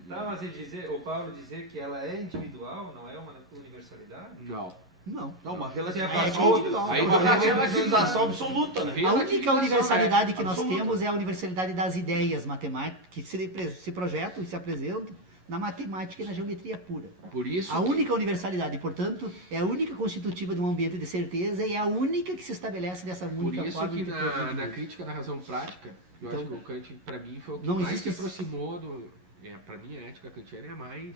Não, mas o Paulo dizer que ela é individual, não é uma universalidade? Não. Não. Não, uma É relativização, individual. Aí uma vai ter relativização absoluta, né? A Relativização, única universalidade que nós absoluta. temos é a universalidade das ideias matemáticas, que se projetam e se apresentam na matemática e na geometria pura. Por isso A que- única universalidade, portanto, é a única constitutiva de um ambiente de certeza e é a única que se estabelece dessa Por única isso forma que de todas as na coisas. crítica da razão prática, eu Então, acho que o Kant, pra mim, foi o que não mais existe- se aproximou do... pra mim, a ética kantiana é a mais...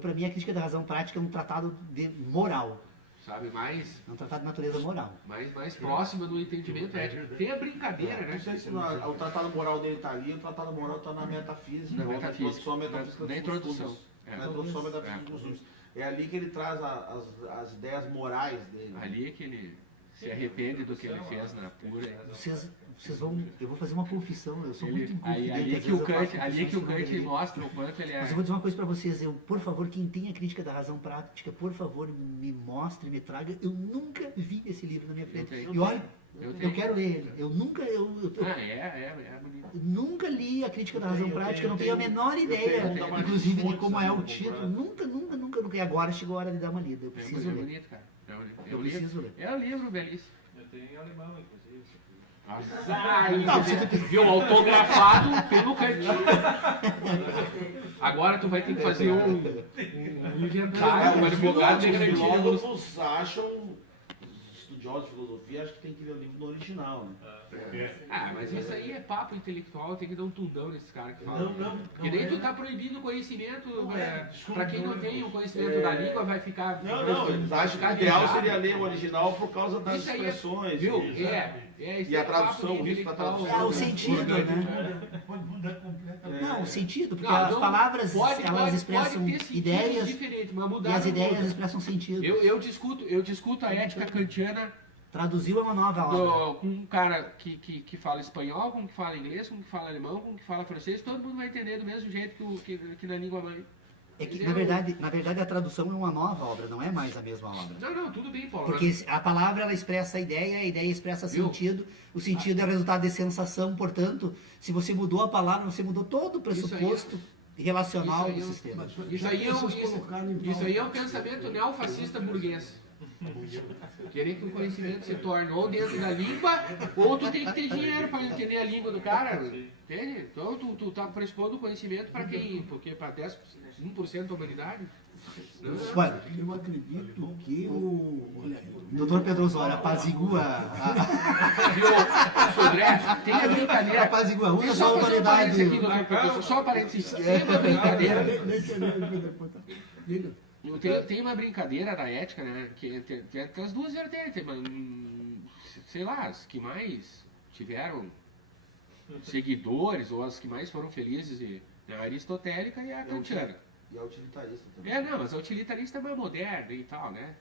Para mim, a crítica da razão prática é um tratado de moral. sabe? Mais, É um tratado de natureza moral. mais próxima do entendimento ético. Tem a brincadeira, né? Não sei se o tratado moral dele está ali, o tratado moral está na metafísica, Na metafísica. introdução à metafísica Na dos introdução. costumes. É. Na introdução à metafísica dos costumes. É ali que ele traz as ideias morais dele. Ali é que ele se arrepende do que ele fez na pura. Vocês vão. Eu vou fazer uma confissão, eu sou muito inconfidente. Ali às que o vezes eu faço Kant, ali que o confissões que não Kant deveria. mostra o quanto ele é. Mas eu vou dizer uma coisa pra vocês, por favor, quem tem a crítica da razão prática, por favor, me mostre, me traga. Eu nunca vi esse livro na minha frente. tenho. E olha, Eu eu tenho. quero ler ele. Eu nunca, É bonito. nunca li a crítica da razão tenho, prática, eu não tenho a tenho, menor ideia, tenho, eu tenho. inclusive, de Fontes, como é o vou título. comprar. Nunca. E agora chegou a hora de dar uma lida. Eu preciso É ler. bonito, cara. É bonito. Eu preciso ler. É um livro belíssimo. Eu tenho em alemão, inclusive. Isso aqui. Viu? Autografado pelo Cantinho. Agora tu vai ter que fazer um inventário, um advogado de Os garantia. filósofos acham, os estudiosos de filosofia acham que tem que ler o livro no original, né? Ah, mas isso aí é papo intelectual, tem que dar um tundão nesses caras que falam. Porque daí tu tá proibindo o conhecimento, pra quem não tem o conhecimento da língua vai ficar... Não, eles vai acham que o ficar ideal viajado. seria ler o original por causa das Isso aí é- expressões. Viu? e- Isso E a é tradução, papo o risco da intelectual. tradução. O sentido, né? Pode mudar completamente. Não, o sentido, porque Não, as não, palavras, pode elas expressam ter sentidos ideias diferentes, mas e mudar as não ideias muda. expressam sentido. Eu discuto a ética kantiana Traduziu é uma nova obra. com um cara que fala espanhol, com um que fala inglês, com um que fala alemão, com um que fala francês, todo mundo vai entender do mesmo jeito que na língua mãe. É que, Entendeu? na verdade, a tradução é uma nova obra, não é mais a mesma obra. Não, tudo bem, Paulo. Porque a palavra ela expressa a ideia expressa Viu? sentido, o sentido é o resultado de sensação, portanto, se você mudou a palavra, você mudou todo o pressuposto relacional do isso aí é um- sistema. Mas Isso já aí, que vocês colocaram em isso aí é um pauta- pensamento neofascista burguês. Querer que o conhecimento se torne ou dentro da língua, ou tu tem que ter dinheiro para entender a língua do cara. Entende? Então tu tá pressupondo o conhecimento para quem? Porque para 1% da humanidade? Olha, Eu acredito que o. Olha aí. doutor Pedro Osório, apazigua Viu, Sodré, tem a brincadeira. apazigua, usa Deixa eu sua só fazer um parênteses autoridade. aqui, doutor professor, só um parênteses. Tem uma brincadeira. Deixa eu depois. Diga. Tem uma brincadeira da ética, né? Que tem as duas vertentes, mas, sei lá, as que mais tiveram seguidores, ou as que mais foram felizes, a aristotélica e a kantiana. E a utilitarista também. Não, mas a utilitarista é mais moderna e tal, né?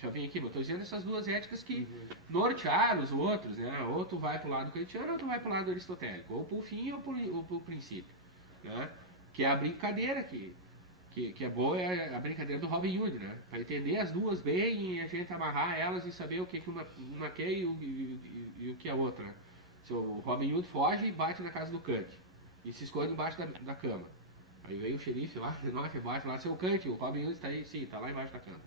Já vem aqui, mas estou dizendo essas duas éticas que nortearam os outros, né? Ou tu vai pro lado kantiano ou tu vai pro lado aristotélico, ou pro fim ou pro princípio, né? Que é a brincadeira que é boa, é a brincadeira do Robin Hood, né? Para entender as duas bem e a gente amarrar elas e saber o que uma quer e o que a outra. Se o Robin Hood foge e bate na casa do Kant e se esconde embaixo da cama. Aí veio o xerife lá, de noite, embaixo lá, seu Kant, o Robin Hood está aí, sim, está lá embaixo da cama.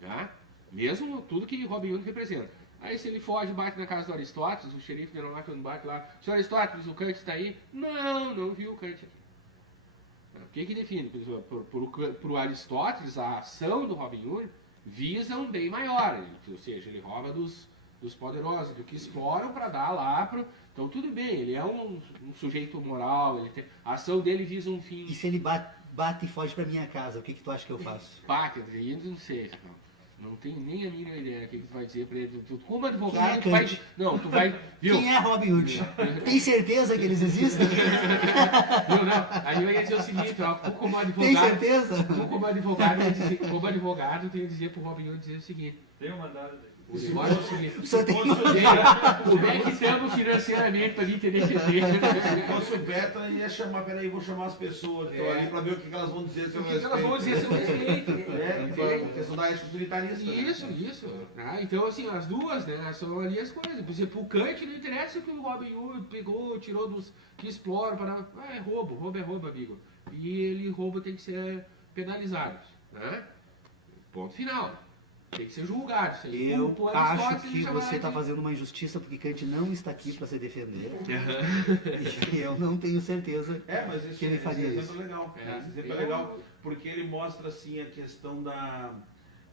Tá? Mesmo tudo que Robin Hood representa. Aí se ele foge e bate na casa do Aristóteles, o xerife de lá, quando bate lá, senhor Aristóteles, o Kant está aí? Não viu o Kant aqui. O que define? Para o Aristóteles, a ação do Robin Hood visa um bem maior, ou seja, ele rouba dos poderosos, do que exploram para dar lá pro... Então tudo bem, ele é um sujeito moral, a ação dele visa um fim. E se ele bate e foge pra minha casa, o que tu acha que eu faço? Pá, quer dizer, eu não sei, não tenho nem a mínima ideia o que tu vai dizer para ele. Tu, como advogado, tu vai... Não, tu vai... Viu? Quem é Robin Hood? Tem certeza que eles existem? Não, aí eu ia dizer o seguinte, ó, tu como advogado... Tem certeza? Tu como advogado, tem que dizer pro Robin Hood dizer o seguinte. Tem um mandado daqui. O negócio é o seguinte. O senhor tem Como é que estamos financeiramente para me entender que Se fosse o Bertrand, ia chamar, peraí, vou chamar as pessoas que estão ali para ver o que elas vão dizer sobre o que elas vão dizer sobre respeito. a questão da ética utilitarista. né? Isso. Ah, então, assim, as duas, né, são ali as coisas. Por exemplo, o Kant não interessa o que o Robin Hood pegou, tirou dos que exploram para... é roubo, amigo. E ele roubo tem que ser penalizado, né? Ponto final. Tem que ser julgado. Isso aí, Eu por acho Aristóteles, que ele chamava você está de- fazendo uma injustiça porque Kant não está aqui para se defender. E eu não tenho certeza. Mas esse, Que ele faria esse isso. exemplo é legal. Esse exemplo é Eu- legal porque ele mostra assim a questão da...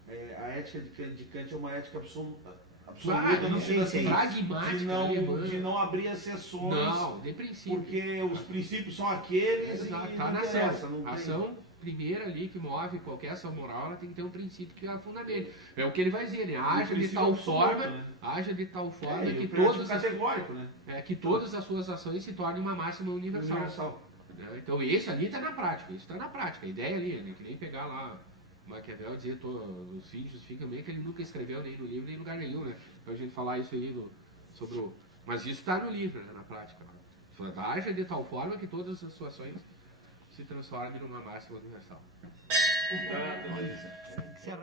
a ética de Kant é uma ética absoluta Claro, no sentido assim, pragmática, alemã. de não abrir exceções. Não, de princípio. Porque os princípios são aqueles Exato, e tá não na interessa, ação. não tem- Ação primeira ali que move qualquer ação moral, ela tem que ter um princípio que a fundamenta. É o que ele vai dizer, né? Haja de tal forma, haja de tal forma que todas as, categórico, né? que todas as suas ações se tornem uma máxima universal. Né? Então esse ali está na prática, isso está na prática. A ideia ali, né? Que nem pegar lá Maquiavel e dizer os filhos ficam bem que ele nunca escreveu nem no livro nem em lugar nenhum, né? Então a gente falar isso aí sobre o... Mas isso está no livro, né? Na prática. Haja de tal forma que todas as suas ações se transformem numa máxima universal. Encerrar.